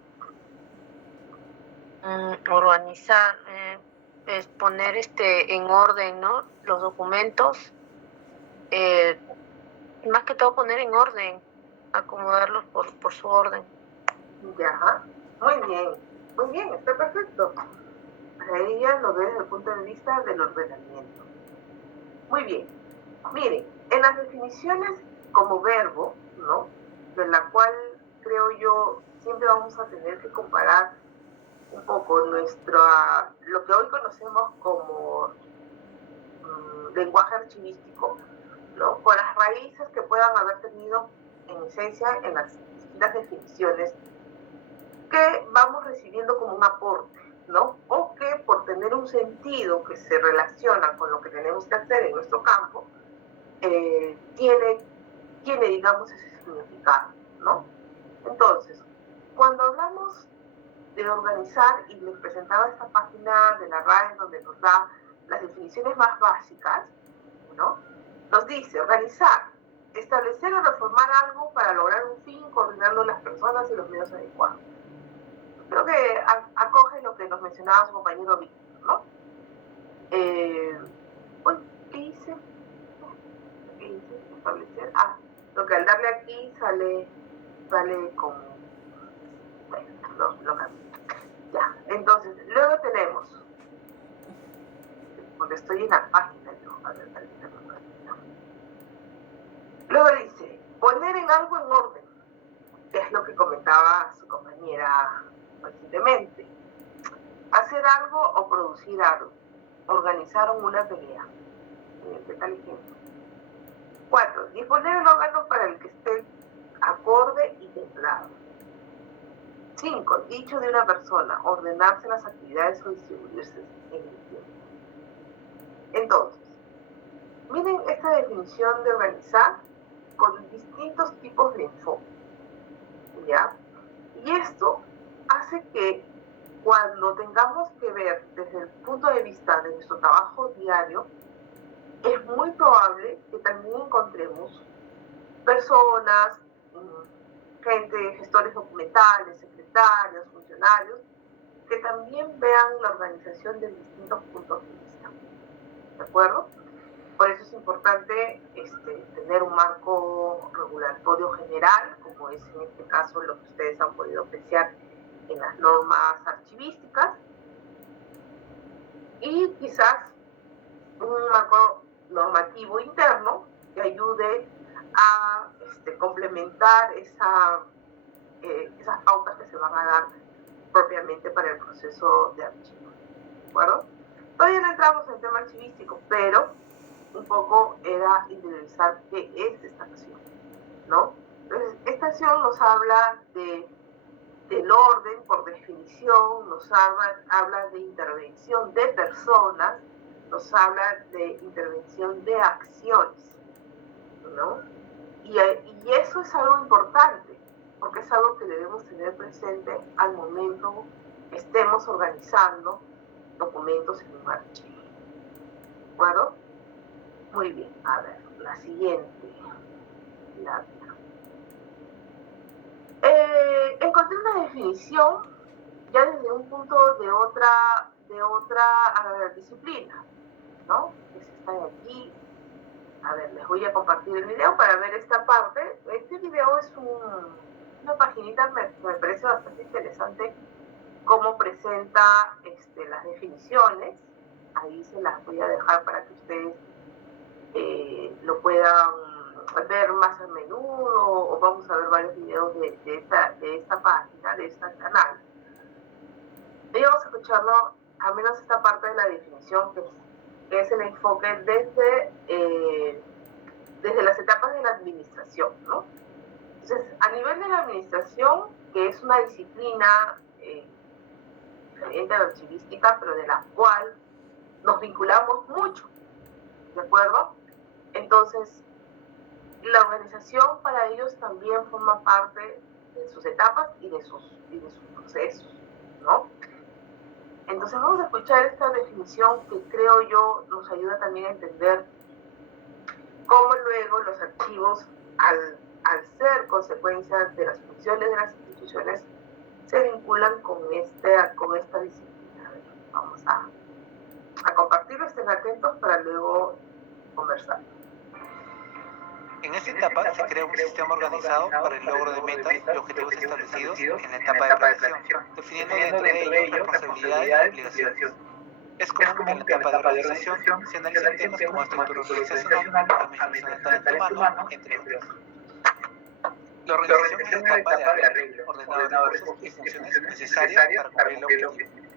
Organizar, es poner en orden, ¿no? Los documentos, más que todo poner en orden, acomodarlos por su orden. Ya, muy bien, está perfecto. Para ella lo ve desde el punto de vista del ordenamiento. Muy bien. Miren, en las definiciones como verbo, ¿no? De la cual creo yo siempre vamos a tener que comparar un poco lo que hoy conocemos como lenguaje archivístico, ¿no? Con las raíces que puedan haber tenido en esencia en las distintas definiciones que vamos recibiendo como un aporte, ¿no? O que por tener un sentido que se relaciona con lo que tenemos que hacer en nuestro campo, tiene, digamos, ese significado, ¿no? Entonces, cuando hablamos de organizar, y les presentaba esta página de la RAE donde nos da las definiciones más básicas, ¿no? Nos dice organizar, establecer o reformar algo para lograr un fin, coordinando las personas y los medios adecuados. Creo que acoge lo que nos mencionaba su compañero Víctor, ¿no? ¿Qué hice? Establecer. Lo que al darle aquí sale como... Bueno, lo cambié. Ya, entonces, luego tenemos... Porque estoy en la página, luego dice, poner en algo en orden, que es lo que comentaba su compañera recientemente. Hacer algo o producir algo. Organizaron una pelea. ¿Qué tal ejemplo? 4. Disponer el órgano para el que esté acorde y templado. 5. Dicho de una persona, ordenarse las actividades o distribuirse en el tiempo. Entonces, miren esta definición de organizar con distintos tipos de enfoque, ¿ya? Y esto hace que cuando tengamos que ver desde el punto de vista de nuestro trabajo diario, es muy probable que también encontremos personas, gente, gestores documentales, secretarios, funcionarios, que también vean la organización de distintos puntos de vista. ¿De acuerdo? Por eso es importante tener un marco regulatorio general, como es en este caso lo que ustedes han podido apreciar en las normas archivísticas, y quizás un marco normativo interno que ayude a complementar esas pautas que se van a dar propiamente para el proceso de archivo. ¿De acuerdo? Todavía no entramos en el tema archivístico, pero un poco era interiorizar qué es esta acción, ¿no? Entonces, esta acción nos habla de del orden, por definición, nos habla de intervención de personas, nos habla de intervención de acciones, ¿no? Y eso es algo importante, porque es algo que debemos tener presente al momento que estemos organizando documentos en un archivo. ¿De acuerdo? Muy bien, a ver, la siguiente. Encontré una definición ya desde un punto de otra disciplina, ¿no? Que se está aquí. A ver, les voy a compartir el video para ver esta parte. Este video es una paginita, me parece bastante interesante cómo presenta las definiciones. Ahí se las voy a dejar para que ustedes lo puedan ver más a menudo, o vamos a ver varios videos de esta página, de este canal. Y vamos a escucharlo, al menos esta parte de la definición, que es el enfoque desde las etapas de la administración, ¿no? Entonces, a nivel de la administración, que es una disciplina diferente a la archivística, pero de la cual nos vinculamos mucho, ¿de acuerdo? Entonces, la organización para ellos también forma parte de sus etapas y de sus procesos, ¿no? Entonces vamos a escuchar esta definición que creo yo nos ayuda también a entender cómo luego los archivos, al ser consecuencia de las funciones de las instituciones, se vinculan con esta disciplina. Vamos a compartirlo, estén atentos para luego conversar. En esta etapa se crea un sistema organizado para el logro de metas y objetivos establecidos en la etapa de planeación, definiendo dentro de ello responsabilidades y obligaciones. Es común que en la etapa de organización se analicen temas como estructura organizacional, administración del talento humano, entre otros. La organización es la etapa de arreglo, ordenado de recursos y funciones necesarias para cumplir el objetivo.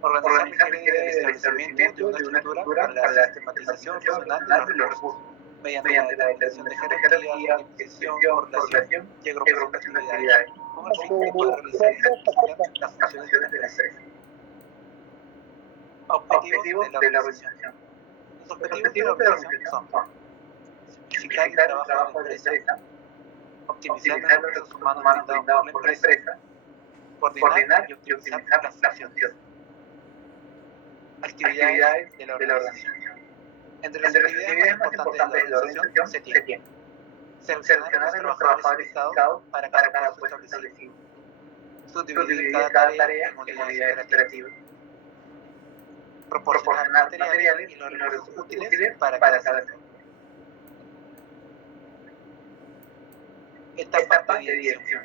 Organizar requiere del establecimiento de una estructura para la sistematización funcional de los recursos, mediante la determinación de jerarquía, organización, correlación y agrupación de actividades, con el fin de poder realizar las funciones de la empresa. Objetivos de la organización. Los objetivos de la organización son simplificar el trabajo de la empresa, optimizar los recursos humanos brindados por la empresa, coordinar y optimizar las funciones. Actividades de la organización. Entre las actividades más importantes de la organización se tiene seleccionar a los trabajadores indicados para cada puesto establecido, subdividir cada tarea en unidades operativas, proporcionar materiales y los recursos útiles para cada sector. Etapa de dirección.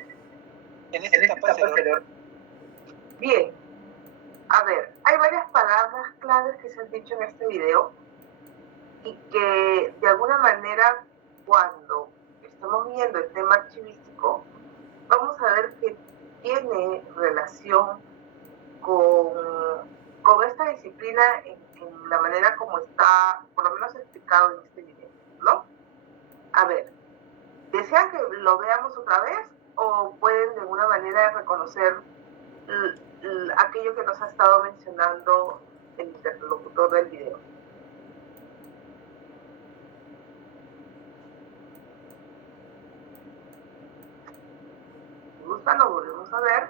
En esta etapa se logra. Bien, a ver, hay varias palabras claves que se han dicho en este video y que de alguna manera cuando estamos viendo el tema archivístico vamos a ver que tiene relación con esta disciplina en la manera como está por lo menos explicado en este video, ¿no? A ver, ¿desean que lo veamos otra vez o pueden de alguna manera reconocer aquello que nos ha estado mencionando el interlocutor del video? Si gustan, lo volvemos a ver.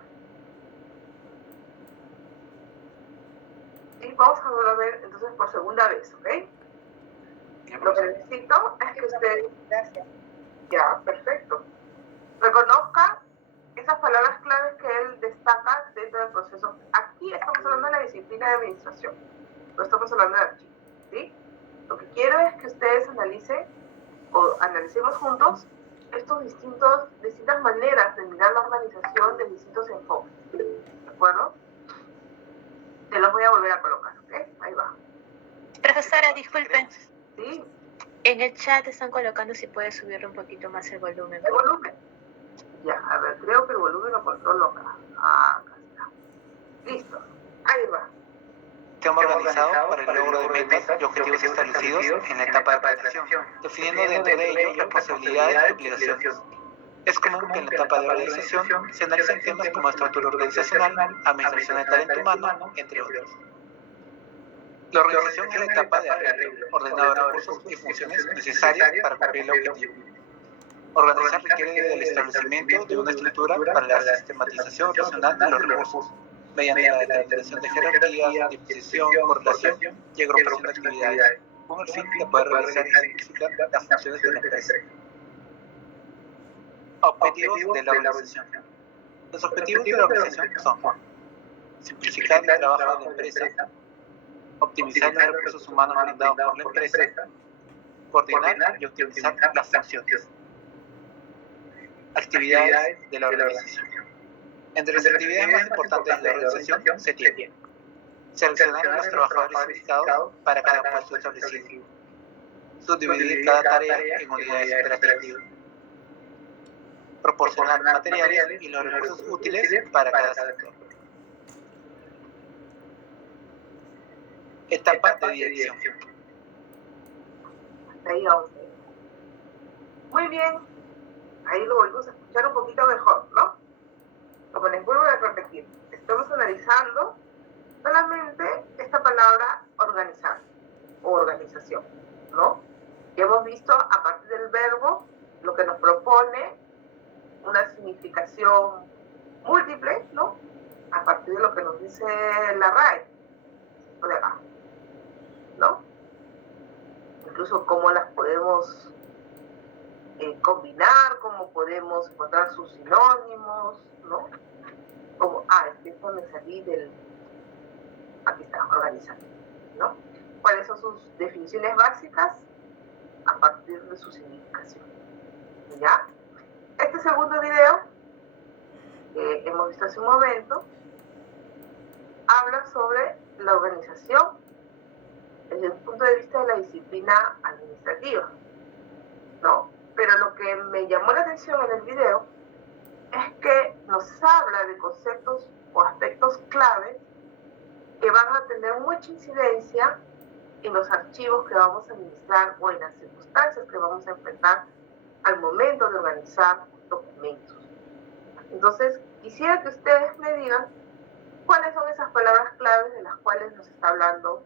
Y vamos a volver a ver entonces por segunda vez, ¿ok? Lo que necesito es que ustedes... Gracias. Ya, perfecto. Reconozca esas palabras claves que él destaca dentro del proceso. Aquí estamos hablando de la disciplina de administración, no estamos hablando de archivo, ¿sí? Lo que quiero es que ustedes analicen o analicemos juntos distintas maneras de mirar la organización de distintos enfoques, ¿de acuerdo? Te los voy a volver a colocar, ¿ok? Ahí va. Profesora, disculpen. ¿Sí? En el chat están colocando si puede subirle un poquito más el volumen. ¿El volumen? Ya, a ver, creo que el volumen lo controlo acá. Acá está. Listo. Ahí va. Sistema organizado para el logro de metas y objetivos establecidos en la etapa de planeación, definiendo dentro de ello responsabilidades y obligaciones. Es común que en la etapa de organización se analicen temas como estructura organizacional, administración del talento humano, entre otros. La organización es la etapa de arreglo, ordenado de recursos y funciones necesarias para cumplir el objetivo. Organizar requiere del establecimiento de una estructura para la sistematización racional de los recursos, mediante la determinación de jerarquías, disposición, correlación y agrupación de actividades, con el fin de poder realizar y simplificar las funciones de la empresa. Objetivos de la organización. Los objetivos de la organización son simplificar el trabajo de la empresa, optimizar los recursos humanos brindados por la empresa, coordinar y optimizar las funciones. Actividades de la organización. Entre las actividades más importantes de la organización se tienen: seleccionar a los trabajadores indicados para cada puesto establecido, subdividir cada tarea en unidades operativas, proporcionar materiales y los recursos útiles para cada sector. Etapa de dirección. Ahí vamos. Muy bien. Ahí lo volvemos a escuchar un poquito mejor, ¿no? Como les vuelvo a repetir, estamos analizando solamente esta palabra organizar o organización, ¿no? Y hemos visto a partir del verbo lo que nos propone una significación múltiple, ¿no? A partir de lo que nos dice la RAE, o de acá, ¿no? Incluso cómo las podemos combinar, cómo podemos encontrar sus sinónimos, ¿no? Como, esto me salí del... Aquí está, organizar, ¿no? ¿Cuáles son sus definiciones básicas? A partir de su significación, ¿ya? Este segundo video, que hemos visto hace un momento, habla sobre la organización desde el punto de vista de la disciplina administrativa, ¿no? Pero lo que me llamó la atención en el video es que nos habla de conceptos o aspectos claves que van a tener mucha incidencia en los archivos que vamos a administrar o en las circunstancias que vamos a enfrentar al momento de organizar documentos. Entonces, quisiera que ustedes me digan cuáles son esas palabras claves de las cuales nos está hablando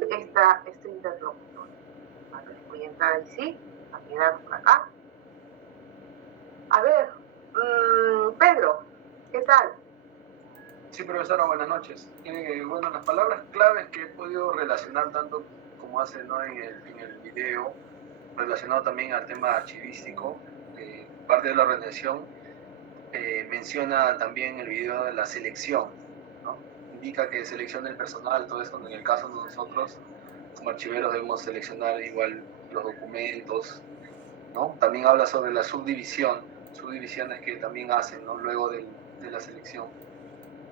este interlocutor. A ver, voy a entrar ahí, sí, a mirar por acá. A ver, Pedro, ¿qué tal? Sí, profesora, buenas noches. Bueno, las palabras claves que he podido relacionar tanto como hace, ¿no? en el video, relacionado también al tema archivístico, parte de la organización menciona también el video de la selección, ¿no? Indica que selecciona el personal, todo eso. En el caso de nosotros, como archiveros, debemos seleccionar igual los documentos, ¿no? También habla sobre la subdivisiones que también hacen, ¿no? Luego de la selección.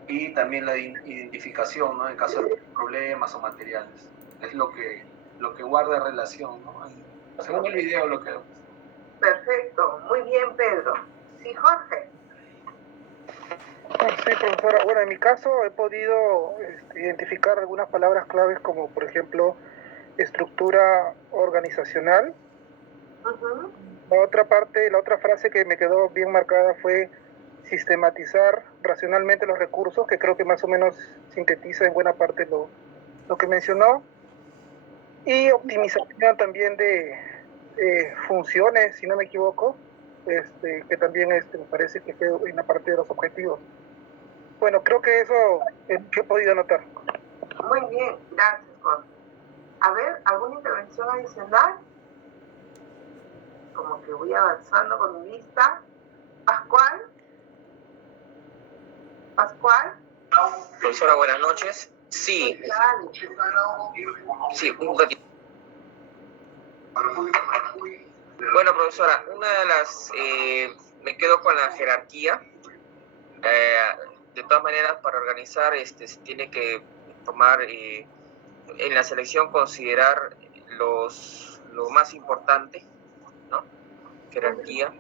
Y también la identificación, ¿no? En caso de problemas o materiales. Es lo que guarda relación, ¿no? Según el video lo que... Perfecto, muy bien, Pedro. Sí, Jorge. Sí, profesora. Bueno, en mi caso he podido identificar algunas palabras claves como, por ejemplo, estructura organizacional. La otra frase que me quedó bien marcada fue sistematizar racionalmente los recursos, que creo que más o menos sintetiza en buena parte lo que mencionó. Y optimización también de funciones, si no me equivoco, que también me parece que fue en la parte de los objetivos. Bueno, creo que eso es lo que he podido notar. Muy bien, gracias, Jorge. A ver, ¿alguna intervención adicional? Como que voy avanzando con mi lista. Pascual. Profesora, buenas noches. Sí. Sí, un ratito. Bueno, profesora, una de las... me quedo con la jerarquía. De todas maneras, para organizar, se tiene que tomar en la selección, considerar lo más importante, ¿no? Jerarquía.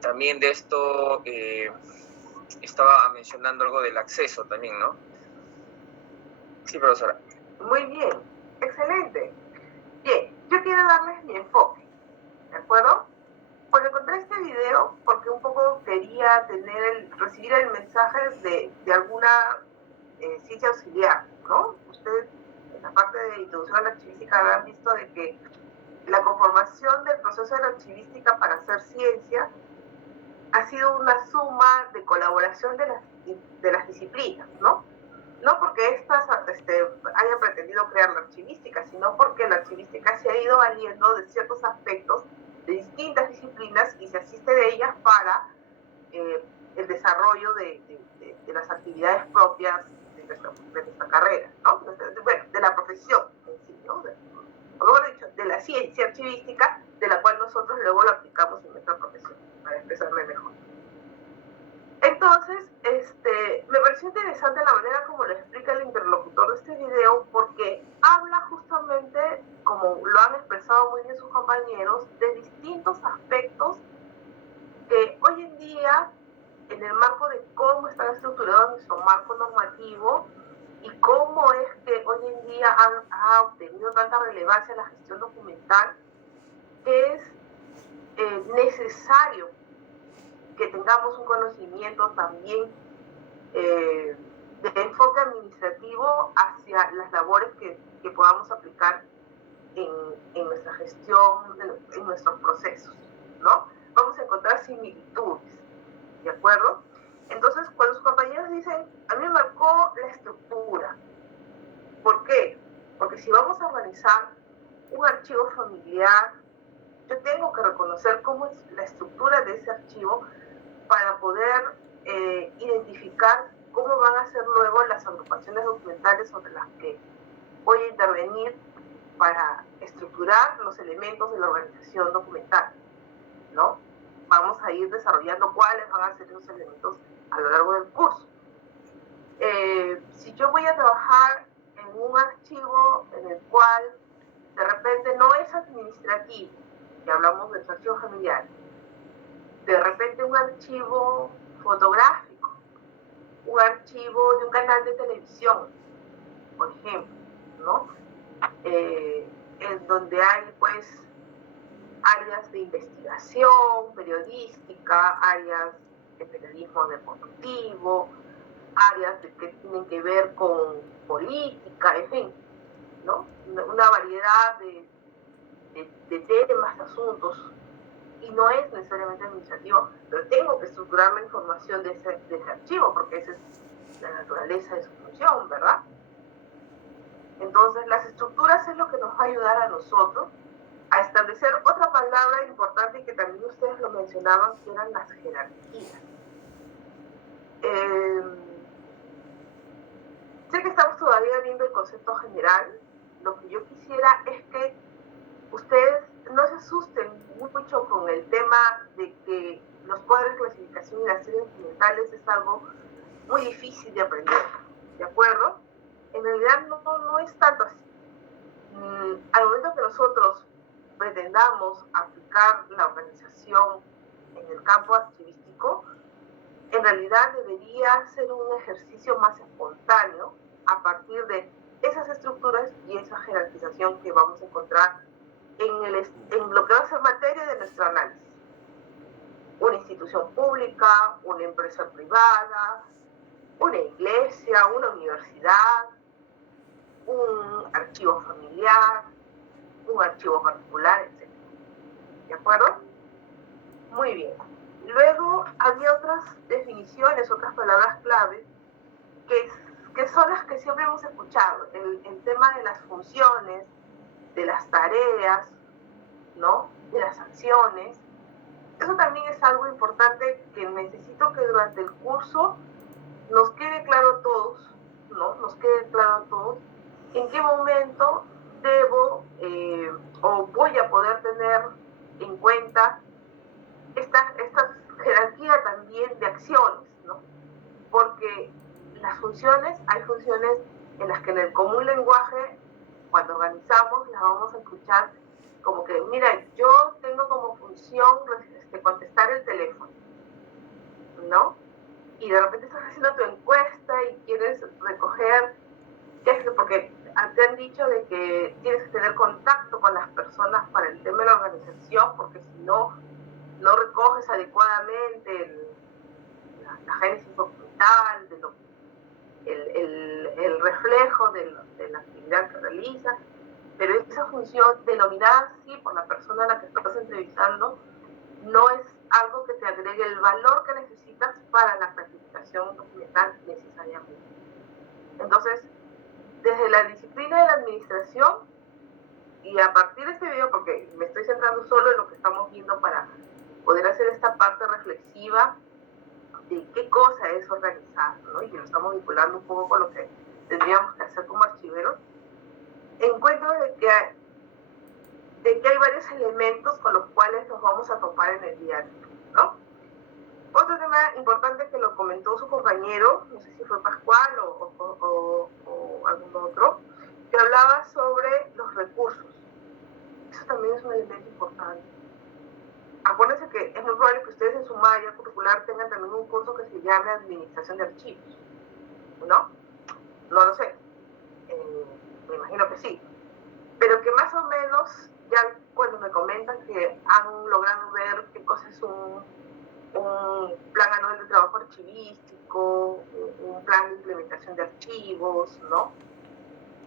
También de esto estaba mencionando algo del acceso también, ¿no? Sí, profesora. Muy bien, excelente. Bien, yo quiero darles mi enfoque, ¿de acuerdo? Cuando encontré este video, a recibir el mensaje de alguna ciencia auxiliar, ¿no? Ustedes en la parte de introducción a la archivística habrán visto de que la conformación del proceso de la archivística para hacer ciencia ha sido una suma de colaboración de las disciplinas, ¿no? No porque estas hayan pretendido crear la archivística, sino porque la archivística se ha ido valiendo de ciertos aspectos de distintas disciplinas y se asiste de ellas para el desarrollo de las actividades propias de nuestra carrera, ¿no? Bueno, de la profesión en sí, ¿no? O mejor dicho, de la ciencia archivística, de la cual nosotros luego lo aplicamos en nuestra profesión, para expresarme mejor. Entonces, me pareció interesante la manera como lo explica el interlocutor de este video, porque habla justamente, como lo han expresado muy bien sus compañeros, de distintos aspectos que hoy en día, en el marco de cómo está estructurado nuestro marco normativo y cómo es que hoy en día ha obtenido tanta relevancia la gestión documental, que es necesario que tengamos un conocimiento también de enfoque administrativo hacia las labores que podamos aplicar en nuestra gestión, en nuestros procesos, ¿no? Vamos a encontrar similitudes, ¿de acuerdo? Entonces, cuando sus compañeros dicen, a mí me marcó la estructura. ¿Por qué? Porque si vamos a organizar un archivo familiar, yo tengo que reconocer cómo es la estructura de ese archivo para poder identificar cómo van a ser luego las agrupaciones documentales sobre las que voy a intervenir para estructurar los elementos de la organización documental, ¿no? Vamos a ir desarrollando cuáles van a ser esos elementos a lo largo del curso. Si yo voy a trabajar en un archivo en el cual de repente no es administrativo, y hablamos del archivo familiar, de repente un archivo fotográfico, un archivo de un canal de televisión, por ejemplo, ¿no? En donde hay, pues, áreas de investigación periodística, áreas de periodismo deportivo, áreas que tienen que ver con política, en fin, ¿no? Una variedad de temas, asuntos, y no es necesariamente administrativo, pero tengo que estructurar la información de ese archivo, porque esa es la naturaleza de su función, ¿verdad? Entonces, las estructuras es lo que nos va a ayudar a nosotros a establecer otra palabra importante que también ustedes lo mencionaban, que eran las jerarquías. Sé que estamos todavía viendo el concepto general. Lo que yo quisiera es que ustedes no se asusten mucho con el tema de que los cuadros de clasificación y las series documentales es algo muy difícil de aprender, ¿de acuerdo? En realidad no es tanto así. Al momento que nosotros pretendamos aplicar la organización en el campo archivístico, en realidad debería ser un ejercicio más espontáneo a partir de esas estructuras y esa jerarquización que vamos a encontrar en lo que va a ser materia de nuestro análisis. Una institución pública, una empresa privada, una iglesia, una universidad, un archivo familiar, un archivo particular, etc. ¿De acuerdo? Muy bien. Luego había otras definiciones, otras palabras clave, que son las que siempre hemos escuchado. El tema de las funciones, de las tareas, ¿no? De las acciones. Eso también es algo importante que necesito que durante el curso nos quede claro a todos, ¿no? Nos quede claro a todos en qué momento debo o voy a poder tener en cuenta esta jerarquía también de acciones, ¿no? Porque las funciones, hay funciones en las que en el común lenguaje, cuando organizamos, las vamos a escuchar como que, mira, yo tengo como función contestar el teléfono, ¿no? Y de repente estás haciendo tu encuesta y quieres recoger, porque te han dicho de que tienes que tener contacto con las personas para el tema de la organización, porque si no recoges adecuadamente la génesis documental, el reflejo de la actividad que realiza, pero esa función denominada así por la persona a la que estás entrevistando no es algo que te agregue el valor que necesitas para la clasificación documental necesariamente. Entonces, desde la disciplina de la administración, y a partir de este video, porque me estoy centrando solo en lo que estamos viendo para poder hacer esta parte reflexiva de qué cosa es organizar, ¿no? Y lo estamos vinculando un poco con lo que tendríamos que hacer como archiveros, encuentro de que hay varios elementos con los cuales nos vamos a topar en el día a día, ¿no? Otro tema importante que lo comentó su compañero, no sé si fue Pascual o algún otro, que hablaba sobre los recursos. Eso también es un elemento importante. Acuérdense que es muy probable que ustedes en su malla curricular tengan también un curso que se llame Administración de Archivos, ¿no? No lo sé. Me imagino que sí. Pero que más o menos, ya cuando me comentan que han logrado ver qué cosa es un plan anual de trabajo archivístico, un plan de implementación de archivos, ¿no?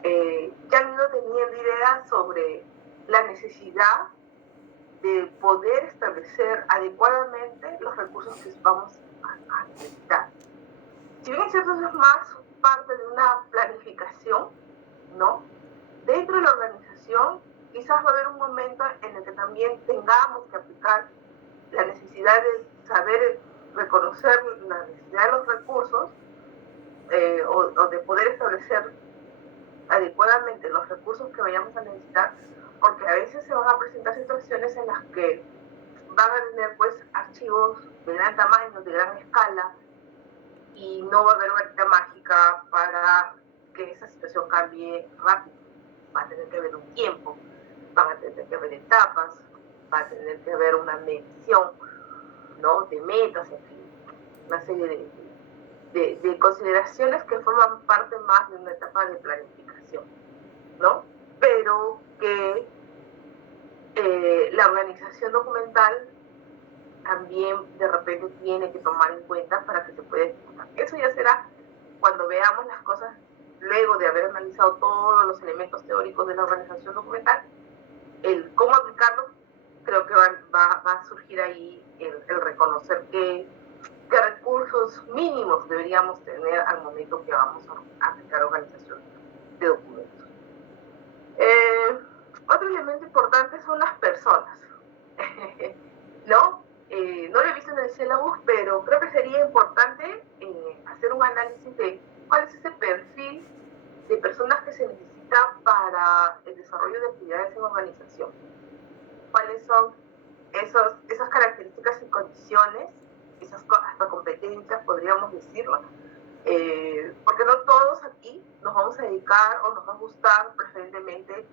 Ya han ido teniendo ideas sobre la necesidad de poder establecer adecuadamente los recursos que vamos a necesitar. Si bien es cierto, eso es más parte de una planificación, ¿no? Dentro de la organización, quizás va a haber un momento en el que también tengamos que aplicar la necesidad de saber reconocer la necesidad de los recursos o de poder establecer adecuadamente los recursos que vayamos a necesitar, porque a veces se van a presentar situaciones en las que van a tener pues archivos de gran tamaño, de gran escala, y no va a haber varita mágica para que esa situación cambie rápido. Va a tener que haber un tiempo, van a tener que haber etapas, va a tener que haber una medición, ¿no? De metas, en fin, una serie de consideraciones que forman parte más de una etapa de planificación, ¿no? Pero que la organización documental también de repente tiene que tomar en cuenta para que se pueda ejecutar. Eso ya será cuando veamos las cosas luego de haber analizado todos los elementos teóricos de la organización documental, el cómo aplicarlo, creo que va a surgir ahí el reconocer qué recursos mínimos deberíamos tener al momento que vamos a aplicar organización de documentos. Otro elemento importante son las personas, ¿no? No lo he visto en el sílabus, pero creo que sería importante hacer un análisis de cuál es ese perfil de personas que se necesita para el desarrollo de actividades en organización. ¿Cuáles son esas características y condiciones, esas hasta competencias, podríamos decirlo? Porque no todos aquí nos vamos a dedicar o nos va a gustar preferentemente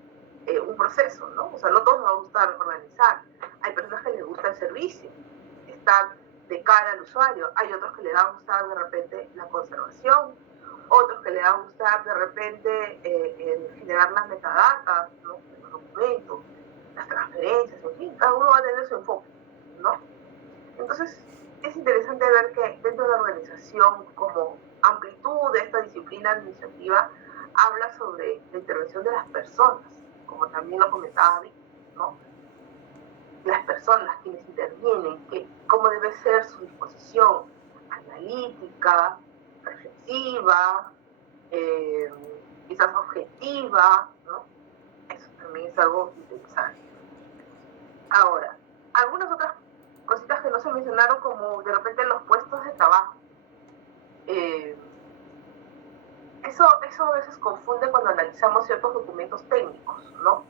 un proceso, ¿no? O sea, no todos nos va a gustar organizar. Hay personas que les gusta el servicio, estar de cara al usuario. Hay otros que les va a gustar de repente la conservación, otros que les va a gustar de repente generar las metadatas, ¿no? Los documentos, las transferencias, en fin, cada uno va a tener su enfoque, ¿no? Entonces, es interesante ver que dentro de la organización, como amplitud de esta disciplina administrativa, habla sobre la intervención de las personas, como también lo comentaba Vic, ¿no? Las personas quienes intervienen, cómo debe ser su disposición analítica, reflexiva, quizás objetiva, ¿no? Eso también es algo interesante. Ahora, algunas otras cositas que no se mencionaron, como de repente los puestos de trabajo. Eso a veces confunde cuando analizamos ciertos documentos técnicos, ¿no?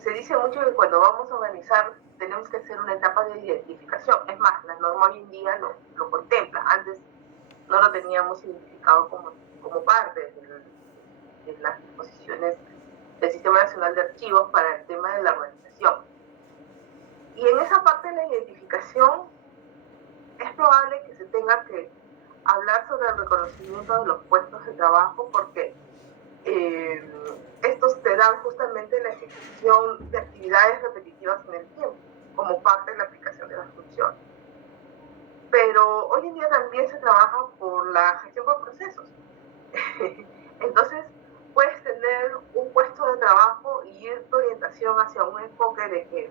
Se dice mucho que cuando vamos a organizar tenemos que hacer una etapa de identificación. Es más, la norma hoy en día lo contempla. Antes no lo teníamos identificado como parte de las disposiciones del Sistema Nacional de Archivos para el tema de la organización. Y en esa parte de la identificación es probable que se tenga que hablar sobre el reconocimiento de los puestos de trabajo, porque estos te dan justamente la ejecución de actividades repetitivas en el tiempo, como parte de la aplicación de las funciones. Pero hoy hoy en día también se trabaja por la gestión por procesos. Entonces, puedes tener un puesto de trabajo y ir tu orientación hacia un enfoque de que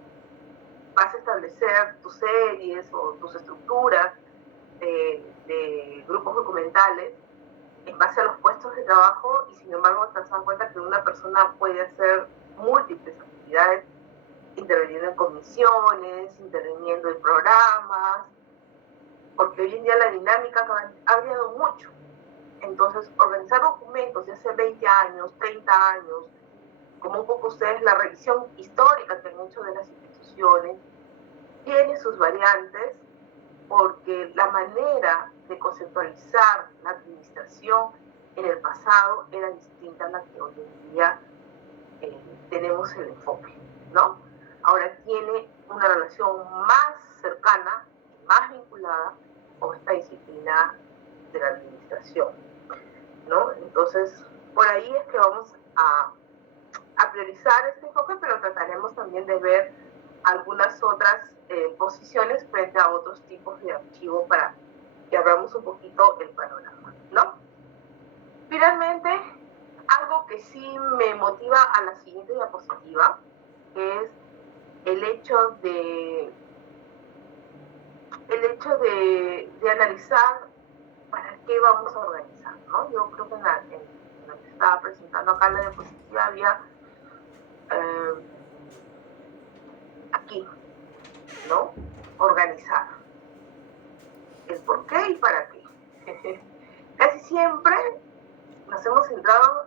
vas a establecer tus series o tus estructuras de grupos documentales en base a los puestos de trabajo, y sin embargo te has dado cuenta que una persona puede hacer múltiples actividades, interviniendo en comisiones, interviniendo en programas, porque hoy en día la dinámica ha variado mucho. Entonces, organizar documentos de hace 20 años, 30 años, como un poco ustedes la revisión histórica que han hecho de las instituciones, tiene sus variantes, porque la manera de conceptualizar la administración en el pasado era distinta a la que hoy en día tenemos el enfoque, ¿no? Ahora tiene una relación más cercana, más vinculada con esta disciplina de la administración, ¿no? Entonces, por ahí es que vamos a priorizar este enfoque, pero trataremos también de ver algunas otras posiciones frente a otros tipos de archivos para que abramos un poquito el panorama, ¿no? Finalmente, algo que sí me motiva a la siguiente diapositiva, que es el hecho de analizar para qué vamos a organizar, ¿no? Yo creo que en lo que estaba presentando acá en la diapositiva había aquí, ¿no? Organizar. El por qué y para qué. Casi siempre nos hemos centrado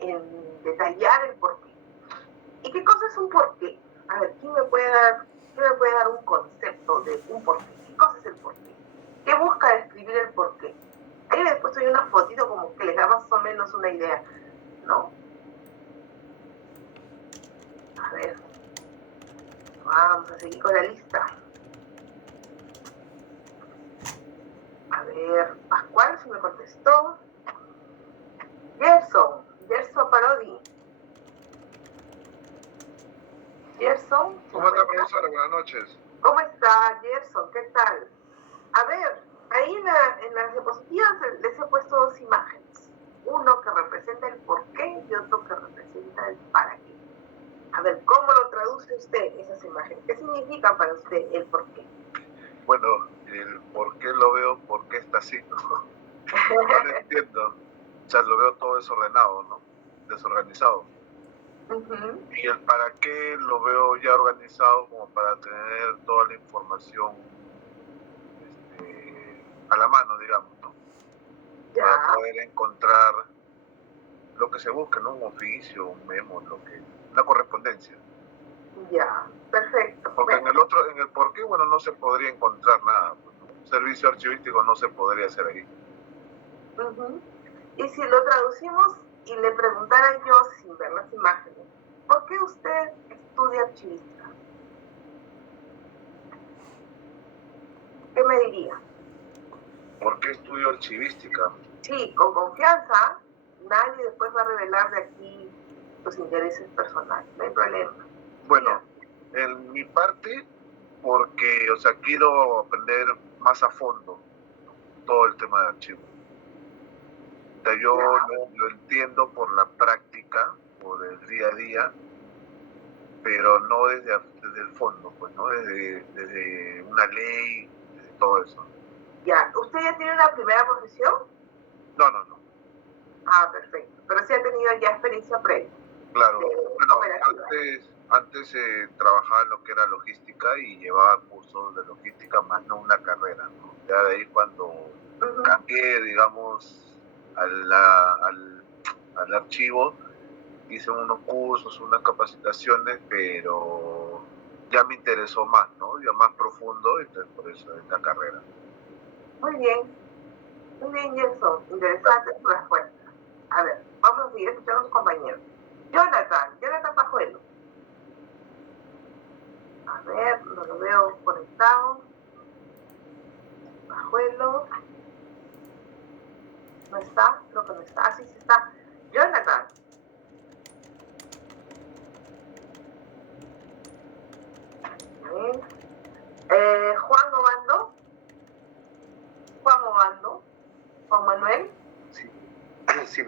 en detallar el por qué. ¿Y qué cosa es un por qué? A ver, ¿quién me puede dar un concepto de un por qué? ¿Qué cosa es el por qué? ¿Qué busca describir el por qué? Ahí después hay una fotito como que les da más o menos una idea, ¿no? A ver, vamos a seguir con la lista. A ver, Pascual, si me contestó. Gerson Parodi. Gerson. ¿Cómo está, profesora? Buenas noches. ¿Cómo está, Gerson? ¿Qué tal? A ver, ahí en las diapositivas les he puesto dos imágenes. Uno que representa el por qué y otro que representa el para qué. A ver, ¿cómo lo traduce usted esas imágenes? ¿Qué significa para usted el por qué? Bueno, el por qué lo veo, por qué está así, ¿no? No lo entiendo. O sea, lo veo todo desordenado, ¿no? Desorganizado. Y el para qué lo veo ya organizado como para tener toda la información a la mano, digamos, ¿no? Ya. Para poder encontrar lo que se busca, ¿no? Un oficio, un memo, una correspondencia. Ya, perfecto. Porque en el por qué, bueno, no se podría encontrar nada. Un servicio archivístico no se podría hacer ahí. Y si lo traducimos y le preguntara yo, sin ver las imágenes, ¿por qué usted estudia archivística? ¿Qué me diría? ¿Por qué estudio archivística? Sí, con confianza. Nadie después va a revelar de aquí tus intereses personales. No hay problema. Bueno, en mi parte, porque, o sea, quiero aprender más a fondo todo el tema de archivo. O sea, yo lo entiendo por la práctica, por el día a día, pero no desde el fondo, pues, ¿no? Desde una ley, desde todo eso. Ya, ¿usted ya tiene una primera profesión? No. Ah, perfecto. Pero sí ha tenido ya experiencia previa. Claro. Bueno, antes trabajaba en lo que era logística y llevaba cursos de logística, más no una carrera, ¿no? Ya de ahí cuando cambié, digamos, al archivo, hice unos cursos, unas capacitaciones, pero ya me interesó más, ¿no? Ya más profundo, entonces por eso es la carrera. Muy bien, Gerson. Interesante tu respuesta. A ver, vamos a seguir escuchando a sus compañeros. Jonathan Pajuelo. A ver, no lo veo conectado. Pajuelo. ¿No está? Creo que no está. Ah, sí está. Jonathan. Bien. Juan Obando.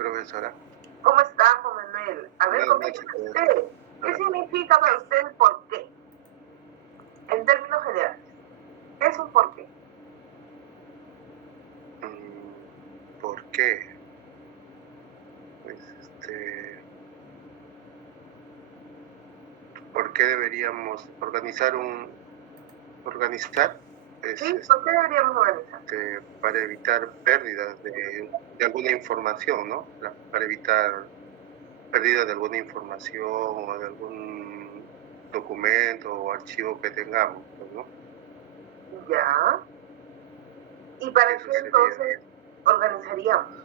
profesora. ¿Cómo está, Juan Manuel? A ver, coménteme usted. ¿Qué significa para usted el porqué? En términos generales, ¿qué es un porqué? ¿Por qué? Pues, ¿por qué deberíamos organizar Sí, ¿por qué deberíamos organizar? Para evitar pérdidas de alguna información, ¿no? Para evitar pérdidas de alguna información o de algún documento o archivo que tengamos, ¿no? Ya. ¿Y para Eso qué sería. entonces organizaríamos?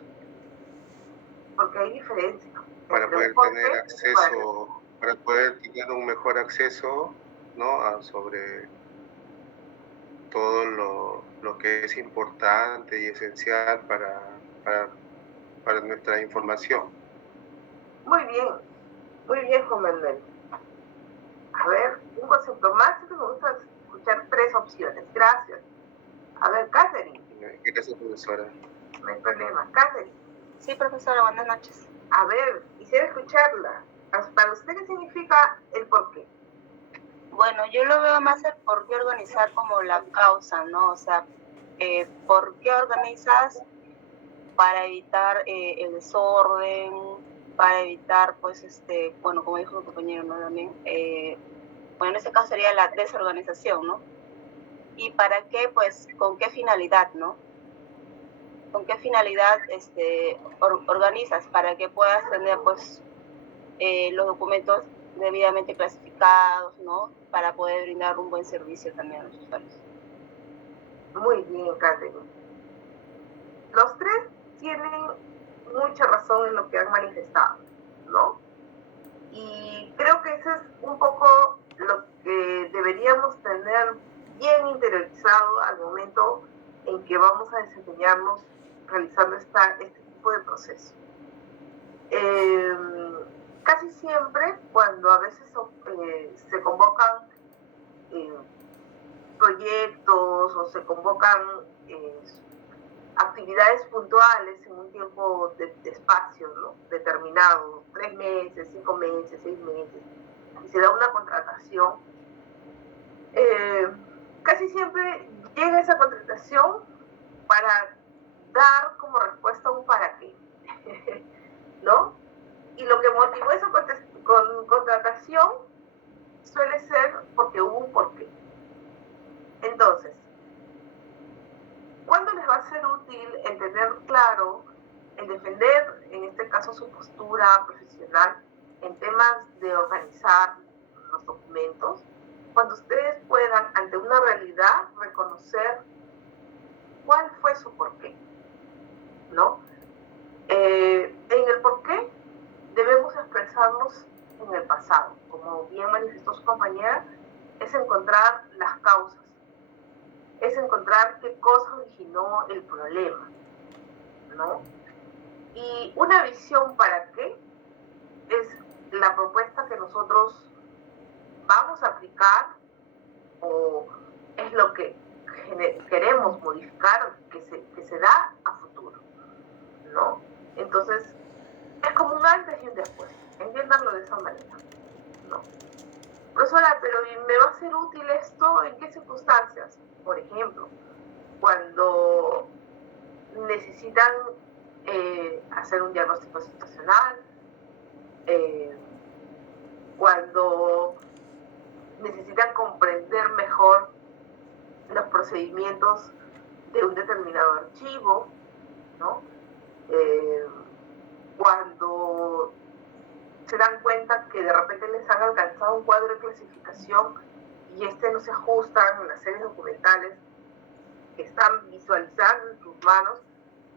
Porque hay diferencia. Para poder tener acceso, para poder tener un mejor acceso, ¿no? Sobre todo lo que es importante y esencial para nuestra información. Muy bien, Juan Manuel. A ver, un concepto más, que me gusta escuchar 3 opciones. Gracias. A ver, Catherine. Gracias, profesora. No hay problema. Catherine. Sí, profesora, buenas noches. A ver, quisiera escucharla. Para usted, ¿qué significa el porqué? Bueno, yo lo veo más el por qué organizar como la causa, ¿no? O sea, ¿por qué organizas? Para evitar el desorden, para evitar, pues, bueno, como dijo su compañero, ¿no? También, bueno, en este caso sería la desorganización, ¿no? ¿Y para qué? Pues, ¿con qué finalidad, no? ¿Con qué finalidad organizas? Para que puedas tener, pues, los documentos debidamente clasificados, ¿no? Para poder brindar un buen servicio también a los usuarios. Muy bien, Catherine. Los 3 tienen mucha razón en lo que han manifestado, ¿no? Y creo que ese es un poco lo que deberíamos tener bien interiorizado al momento en que vamos a desempeñarnos realizando este tipo de proceso. Casi siempre, cuando a veces se convocan proyectos o se convocan actividades puntuales en un tiempo de espacio, ¿no? Determinado, 3 meses, 5 meses, 6 meses, y se da una contratación, casi siempre llega esa contratación para dar como respuesta un para qué, ¿no? Y lo que motivó esa contratación suele ser porque hubo un porqué. Entonces, ¿cuándo les va a ser útil el tener claro, el defender, en este caso, su postura profesional en temas de organizar los documentos? Cuando ustedes puedan, ante una realidad, reconocer cuál fue su porqué, ¿no? En el porqué debemos expresarnos en el pasado. Como bien manifestó su compañera, es encontrar las causas, es encontrar qué cosa originó el problema, ¿no? Y una visión para qué es la propuesta que nosotros vamos a aplicar o es lo que queremos modificar, que se da a futuro, ¿no? Entonces, es como un antes y un después, entiéndanlo de esa manera, ¿no? Profesora, pero ¿me va a ser útil esto en qué circunstancias? Por ejemplo, cuando necesitan hacer un diagnóstico situacional, cuando necesitan comprender mejor los procedimientos de un determinado archivo, ¿no? Cuando se dan cuenta que de repente les han alcanzado un cuadro de clasificación y no se ajusta en las series documentales que están visualizando en sus manos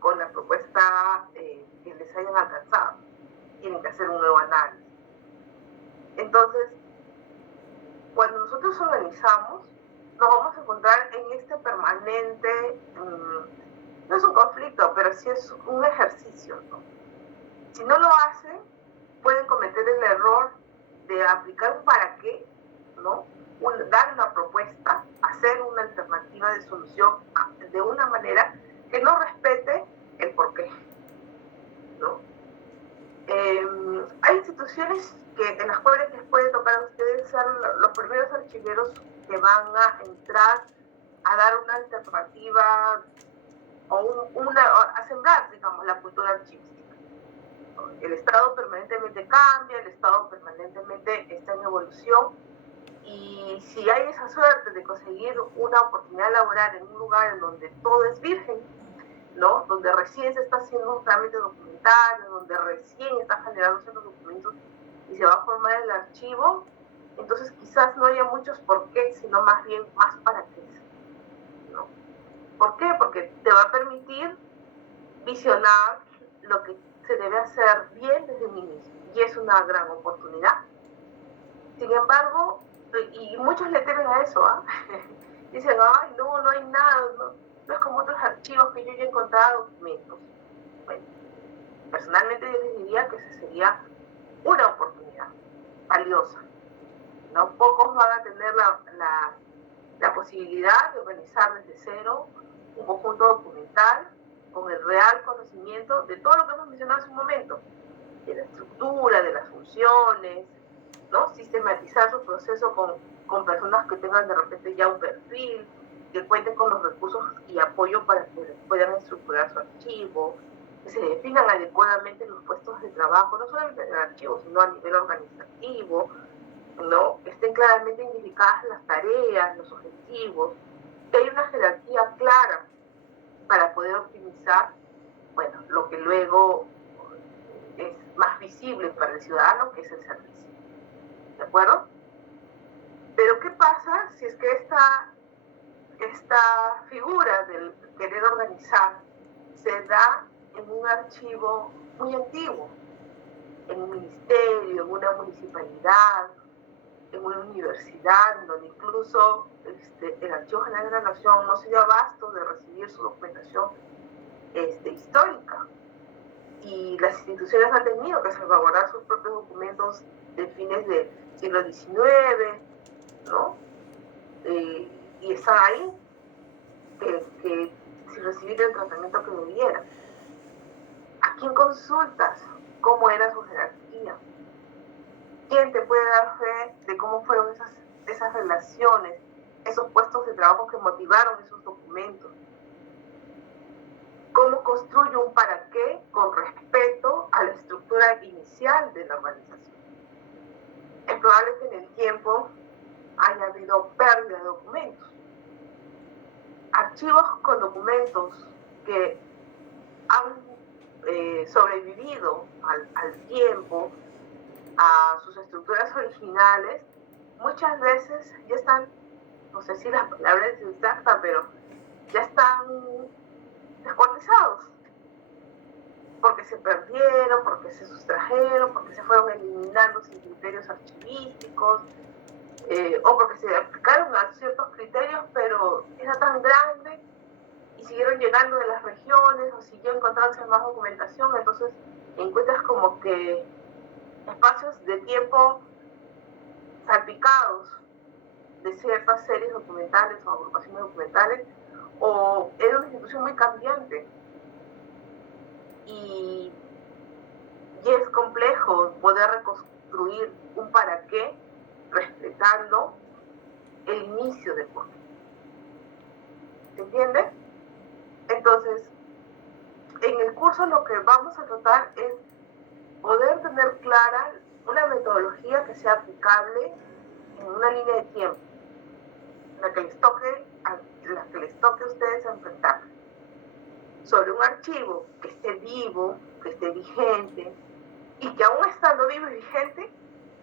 con la propuesta que les hayan alcanzado. Tienen que hacer un nuevo análisis. Entonces, cuando nosotros organizamos, nos vamos a encontrar en este permanente, no es un conflicto, pero sí es un ejercicio, ¿no? Si no lo hacen, pueden cometer el error de aplicar un para qué, ¿no? Dar una propuesta, hacer una alternativa de solución de una manera que no respete el porqué, ¿no? archiveros que van a entrar a dar una alternativa o a sembrar, digamos, la cultura archivística. El Estado permanentemente cambia, el Estado permanentemente está en evolución, y si hay esa suerte de conseguir una oportunidad laboral en un lugar en donde todo es virgen, ¿no? Donde recién se está haciendo un trámite documentario, donde recién está generándose los documentos y se va a formar el archivo, entonces quizás no haya muchos por qué, sino más bien más para qué, ¿no? ¿Por qué? Porque te va a permitir visionar lo que se debe hacer bien desde un inicio, y es una gran oportunidad. Sin embargo, y muchos le temen a eso, ¿ah? Dicen, ay, no hay nada, no es como otros archivos que yo ya he encontrado documentos. Bueno, personalmente yo les diría que esa sería una oportunidad valiosa, ¿no? Pocos van a tener la posibilidad de organizar desde cero un conjunto documental con el real conocimiento de todo lo que hemos mencionado hace un momento, de la estructura, de las funciones, ¿no? Sistematizar su proceso con personas que tengan de repente ya un perfil, que cuenten con los recursos y apoyo para que puedan estructurar su archivo, que se definan adecuadamente los puestos de trabajo, no solamente en el archivo, sino a nivel organizativo, ¿no? Que estén claramente identificadas las tareas, los objetivos, que hay una jerarquía clara para poder optimizar, bueno, lo que luego es más visible para el ciudadano, que es el servicio. ¿De acuerdo? Pero ¿qué pasa si es que esta figura del querer organizar se da en un archivo muy antiguo, en un ministerio, en una municipalidad, en una universidad, donde incluso el Archivo General de la Nación no se dio abasto de recibir su documentación histórica? Y las instituciones han tenido que salvaguardar sus propios documentos de fines del siglo XIX, ¿no? Y están ahí, que sin recibir el tratamiento que debieran. ¿A quién consultas cómo era su jerarquía? ¿Quién te puede dar fe de cómo fueron esas relaciones, esos puestos de trabajo que motivaron esos documentos? ¿Cómo construyo un para qué con respeto a la estructura inicial de la organización? Es probable que en el tiempo haya habido pérdida de documentos. Archivos con documentos que han sobrevivido al tiempo, a sus estructuras originales, muchas veces ya están, no sé si la palabra es exacta, pero ya están descuartizados, porque se perdieron, porque se sustrajeron, porque se fueron eliminando sin criterios archivísticos, o porque se aplicaron a ciertos criterios, pero era tan grande y siguieron llegando de las regiones o siguió encontrándose más documentación, entonces encuentras como que espacios de tiempo salpicados de ciertas series documentales o agrupaciones documentales, o era una institución muy cambiante. Y es complejo poder reconstruir un para qué respetando el inicio del por qué. ¿Se entiende? Entonces, en el curso lo que vamos a tratar es poder tener clara una metodología que sea aplicable en una línea de tiempo, en la que les toque a ustedes enfrentar sobre un archivo que esté vivo, que esté vigente, y que aún estando vivo y vigente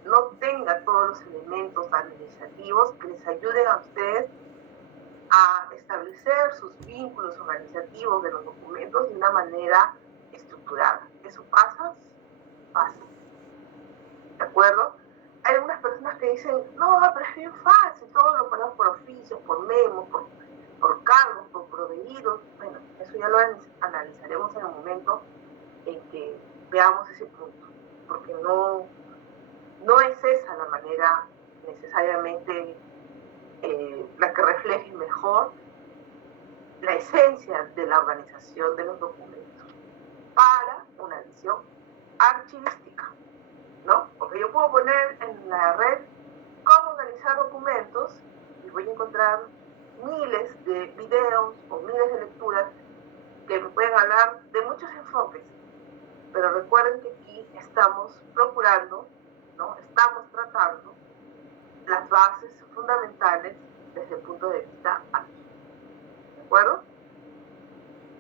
no tenga todos los elementos administrativos que les ayuden a ustedes a establecer sus vínculos organizativos de los documentos de una manera estructurada. ¿Eso pasa? Pasa. ¿De acuerdo? Hay algunas personas que dicen, no, pero es bien fácil, todo lo ponemos por oficios, por memos, por cargos, por proveídos. Bueno, eso ya lo analizaremos en el momento en que veamos ese punto, porque no es esa la manera necesariamente la que refleje mejor la esencia de la organización de los documentos para una visión archivística, ¿no? Porque yo puedo poner en la red cómo organizar documentos y voy a encontrar miles de videos o miles de lecturas que me pueden hablar de muchos enfoques. Pero recuerden que aquí estamos procurando, ¿no? Estamos tratando las bases fundamentales desde el punto de vista aquí. ¿De acuerdo?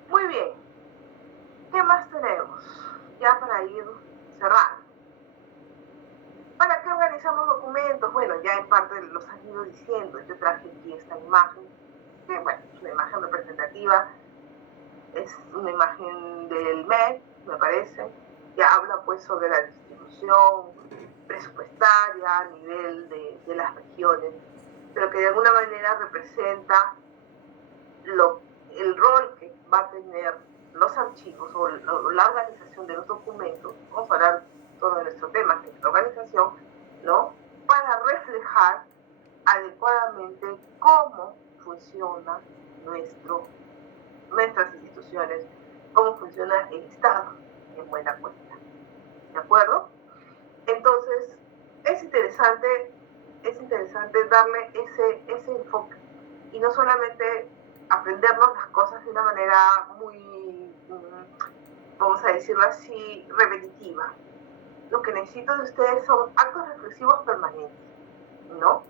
Muy bien. ¿Qué más tenemos? Ya para ir cerrando. ¿Para qué organizamos documentos? Bueno, ya en parte los han ido diciendo. Yo traje aquí esta imagen, que bueno, es una imagen representativa, es una imagen del MED, me parece, que habla pues sobre la distribución presupuestaria a nivel de las regiones, pero que de alguna manera representa el rol que va a tener los archivos o la organización de los documentos. Vamos a hablar sobre nuestro tema, que es la organización, ¿no? Para reflejar adecuadamente cómo funciona nuestras instituciones, cómo funciona el Estado en buena cuenta. ¿De acuerdo? Entonces, es interesante darle ese enfoque y no solamente aprendernos las cosas de una manera muy, vamos a decirlo así, repetitiva. Lo que necesito de ustedes son actos reflexivos permanentes, ¿no?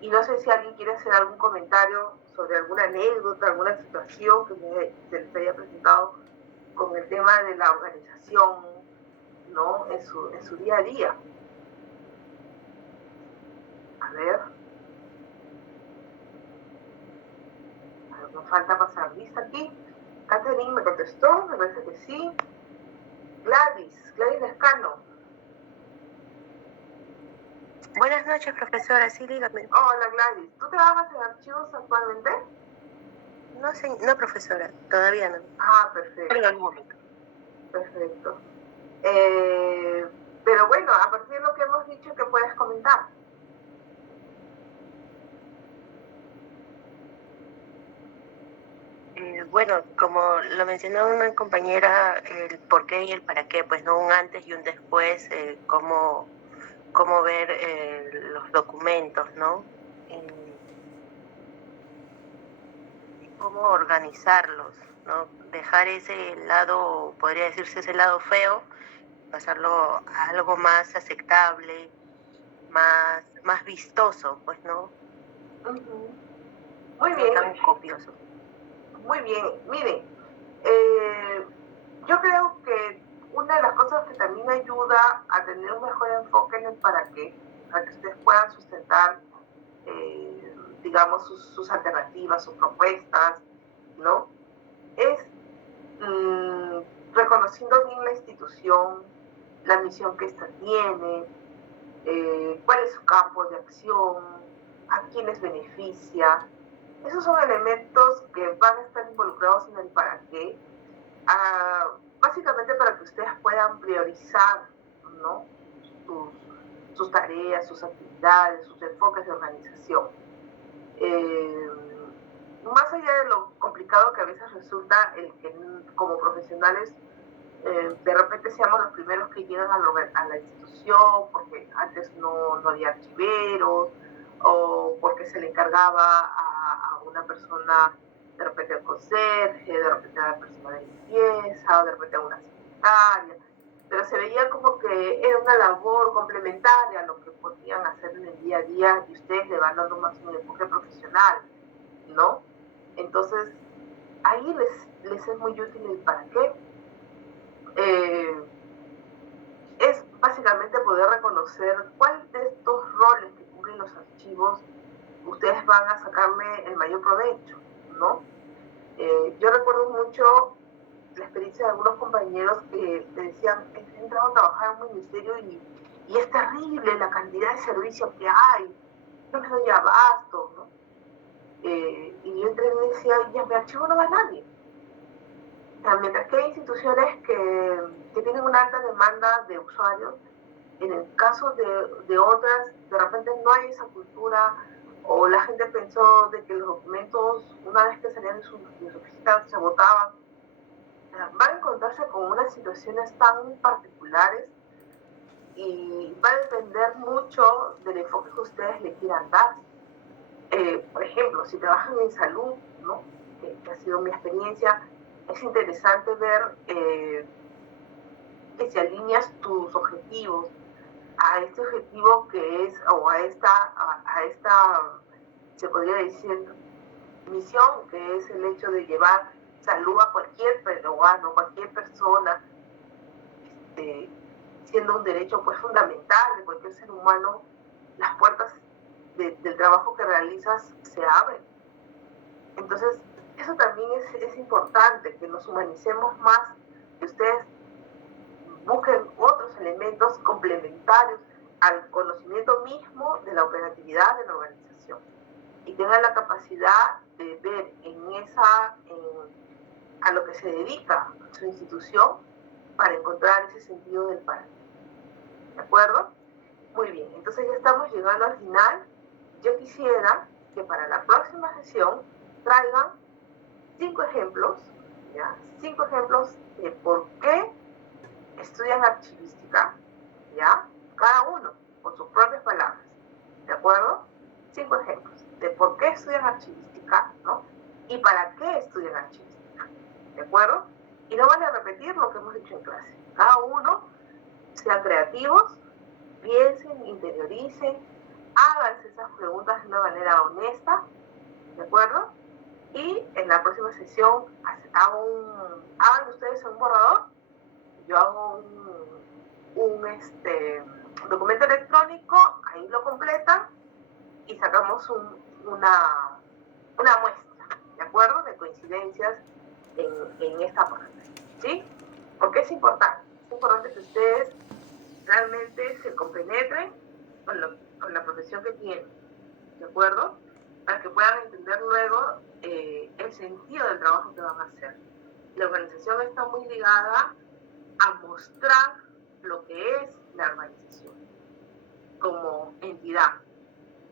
Y no sé si alguien quiere hacer algún comentario sobre alguna anécdota, alguna situación que se les haya presentado con el tema de la organización, ¿no? En su día a día. A ver, nos falta pasar lista aquí. Catherine me contestó, me parece que sí. Gladys Lescano. Buenas noches, profesora, sí, dígame. Hola, Gladys. ¿Tú trabajas en archivos actualmente? No, profesora, todavía no. Ah, perfecto. En algún momento. Perfecto. Pero bueno, a partir de lo que hemos dicho, ¿qué puedes comentar? Bueno, como lo mencionó una compañera, el por qué y el para qué, pues no un antes y un después, cómo ver los documentos, ¿no? Cómo organizarlos, ¿no? Dejar ese lado, podría decirse ese lado feo, pasarlo a algo más aceptable, más vistoso, pues, ¿no? Muy bien. No tan copioso. Muy bien, miren, yo creo que una de las cosas que también ayuda a tener un mejor enfoque en el para que ustedes puedan sustentar, digamos, sus alternativas, sus propuestas, ¿no? Es reconociendo bien la institución, la misión que ésta tiene, cuál es su campo de acción, a quiénes beneficia. Esos son elementos que van a estar involucrados en el para qué, básicamente para que ustedes puedan priorizar, ¿no? sus tareas, sus actividades, sus enfoques de organización. Más allá de lo complicado que a veces resulta el que como profesionales de repente seamos los primeros que llegan a la institución, porque antes no había archiveros, o porque se le encargaba a una persona, de repente al conserje, de repente a la persona de limpieza, o de repente a una secretaria, pero se veía como que era una labor complementaria a lo que podían hacer en el día a día y ustedes le van dando más un enfoque profesional, ¿no? Entonces, ahí les es muy útil el para qué. Es básicamente poder reconocer cuál de estos roles que cubren los archivos ustedes van a sacarle el mayor provecho, ¿no? Yo recuerdo mucho la experiencia de algunos compañeros que me decían, he entrado a trabajar en un ministerio y es terrible la cantidad de servicios que hay, no me doy abasto, ¿no? Y yo entré y decía, y a mi archivo no va nadie. Mientras que hay instituciones que tienen una alta demanda de usuarios, en el caso de otras, de repente no hay esa cultura, o la gente pensó de que los documentos, una vez que salían de sus oficinas, se botaban. Van a encontrarse con unas situaciones tan particulares y va a depender mucho del enfoque que ustedes le quieran dar. Por ejemplo, si trabajan en salud, ¿no? Que ha sido mi experiencia, es interesante ver que si alineas tus objetivos a este objetivo que es, o a esta, se podría decir, misión, que es el hecho de llevar salud a cualquier peruano, cualquier persona, siendo un derecho pues fundamental de cualquier ser humano, las puertas del trabajo que realizas se abren. Entonces, eso también es importante, que nos humanicemos más, que ustedes busquen otros elementos complementarios al conocimiento mismo de la operatividad de la organización y tengan la capacidad de ver a lo que se dedica su institución para encontrar ese sentido del para. ¿De acuerdo? Muy bien, entonces ya estamos llegando al final. Yo quisiera que para la próxima sesión traigan 5 ejemplos, ¿ya? 5 ejemplos de por qué estudian archivística, ¿ya? Cada uno con sus propias palabras, ¿de acuerdo? 5 ejemplos de por qué estudian archivística, ¿no? Y para qué estudian archivística, ¿de acuerdo? Y no van a repetir lo que hemos dicho en clase. Cada uno sean creativos, piensen, interioricen, háganse esas preguntas de una manera honesta, ¿de acuerdo? Y en la próxima sesión hagan ustedes un borrador, yo hago un documento electrónico, ahí lo completan y sacamos una muestra, ¿de acuerdo? De coincidencias en esta parte, ¿sí? Porque es importante que ustedes realmente se compenetren con la profesión que tienen, ¿de acuerdo? Para que puedan entender luego el sentido del trabajo que van a hacer. La organización está muy ligada a mostrar lo que es la organización como entidad.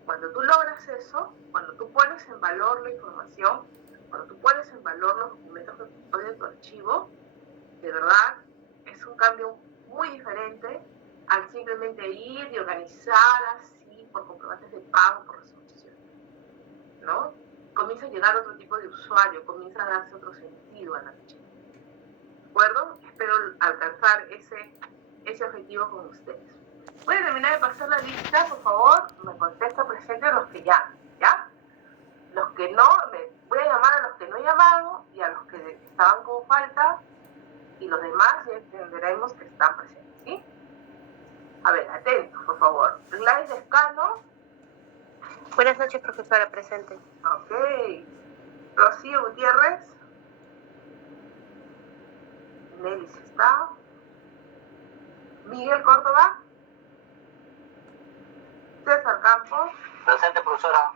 Cuando tú logras eso, cuando tú pones en valor la información, cuando tú pones en valor los documentos que contiene tu archivo, de verdad es un cambio muy diferente al simplemente ir y organizar así por comprobantes de pago, por resolución, ¿no? Comienza a llegar otro tipo de usuario, comienza a darse otro sentido a la archivo. ¿De acuerdo? Espero alcanzar ese objetivo con ustedes. Voy a terminar de pasar la lista, por favor, me contesta presente a los que llaman, ¿ya? Los que no, voy a llamar a los que no he llamado y a los que estaban con falta, y los demás ya entenderemos que están presentes, ¿sí? A ver, atentos, por favor. Gladys Descano. Buenas noches, profesora, presente. Ok. Rocío Gutiérrez. Nelly está. Miguel Córdoba. César Campos. Presente, profesora.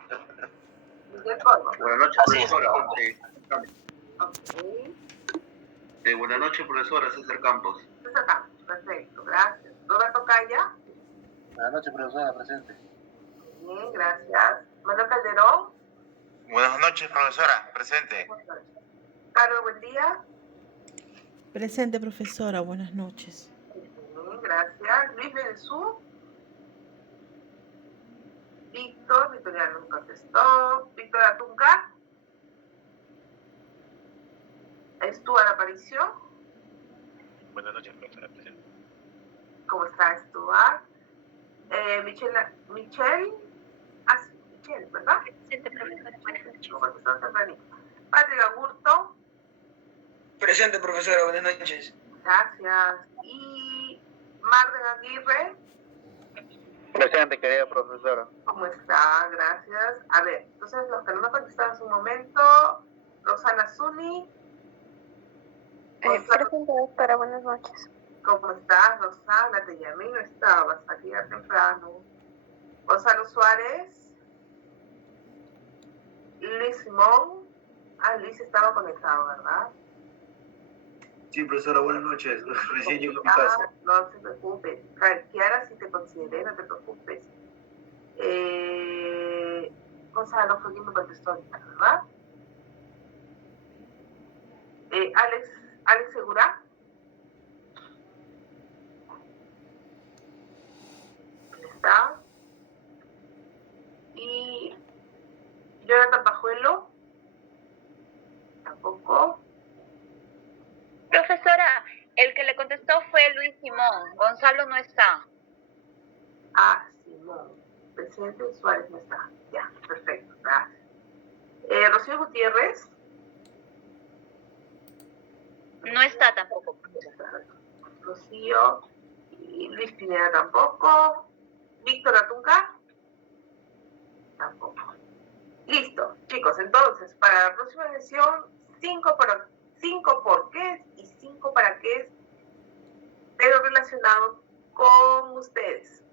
Miguel Córdoba. Buenas noches, profesora. Ok. Buenas noches, profesora. César Campos. César Campos, perfecto, gracias. Roberto Calla. Buenas noches, profesora, presente. Bien, gracias. Manuel Calderón. Buenas noches, profesora, presente. Carlos, buen día. Presente, profesora, buenas noches. Bien, gracias. Luis Bedezú. Victoria no contestó. Víctor Atunca. Stuart Aparicio. Buenas noches, profesora, presente. ¿Cómo está Stuart? Michelle, ¿verdad? Presente, profesora, buenas noches. Patrick Agurto. Presente, profesora, buenas noches. Gracias. Y Marden Aguirre. Presente, querida profesora. ¿Cómo está? Gracias. A ver, entonces los que no me contestaron en su momento, Rosana Zuni. Presente, doctora, buenas noches. ¿Cómo estás, Rosana? Te llamé y no estabas, aquí ya temprano. Gonzalo Suárez. Luis Simón. Luis estaba conectado, ¿verdad? Sí, profesora, buenas noches. Recién llego a mi casa. No se preocupe. Kiara, si te consideré, no te preocupes. Gonzalo fue quien me contestó ahorita, ¿verdad? Alex Segura. tampoco. Profesora, el que le contestó fue Luis Simón. Gonzalo no está. Ah, Simón. Presidente Suárez no está. Ya, perfecto, gracias. Rocío Gutiérrez. No está tampoco. Rocío. Y Luis Pineda tampoco. Víctor Atunca. Tampoco. Listo, chicos, entonces, para la próxima sesión, 5 por qué y 5 para qué, pero relacionado con ustedes.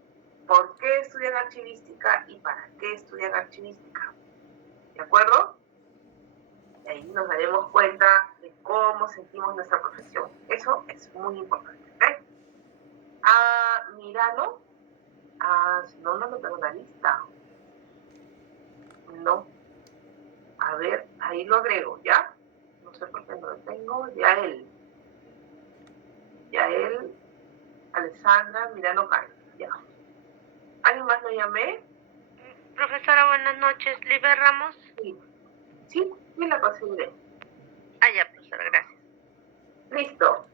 ¿Por qué estudian archivística y para qué estudian archivística? ¿De acuerdo? Y ahí nos daremos cuenta de cómo sentimos nuestra profesión. Eso es muy importante. ¿Ok? Mirano. Si no, no lo tengo en la lista. No. A ver, ahí lo agrego, ¿ya? No sé por qué no lo tengo. Yael, Alessandra, Mirano Carlos, ya. ¿Alguien más lo llamé? Profesora, buenas noches. ¿Liber Ramos? Sí, la conseguiré. Ya, profesora, gracias. Listo.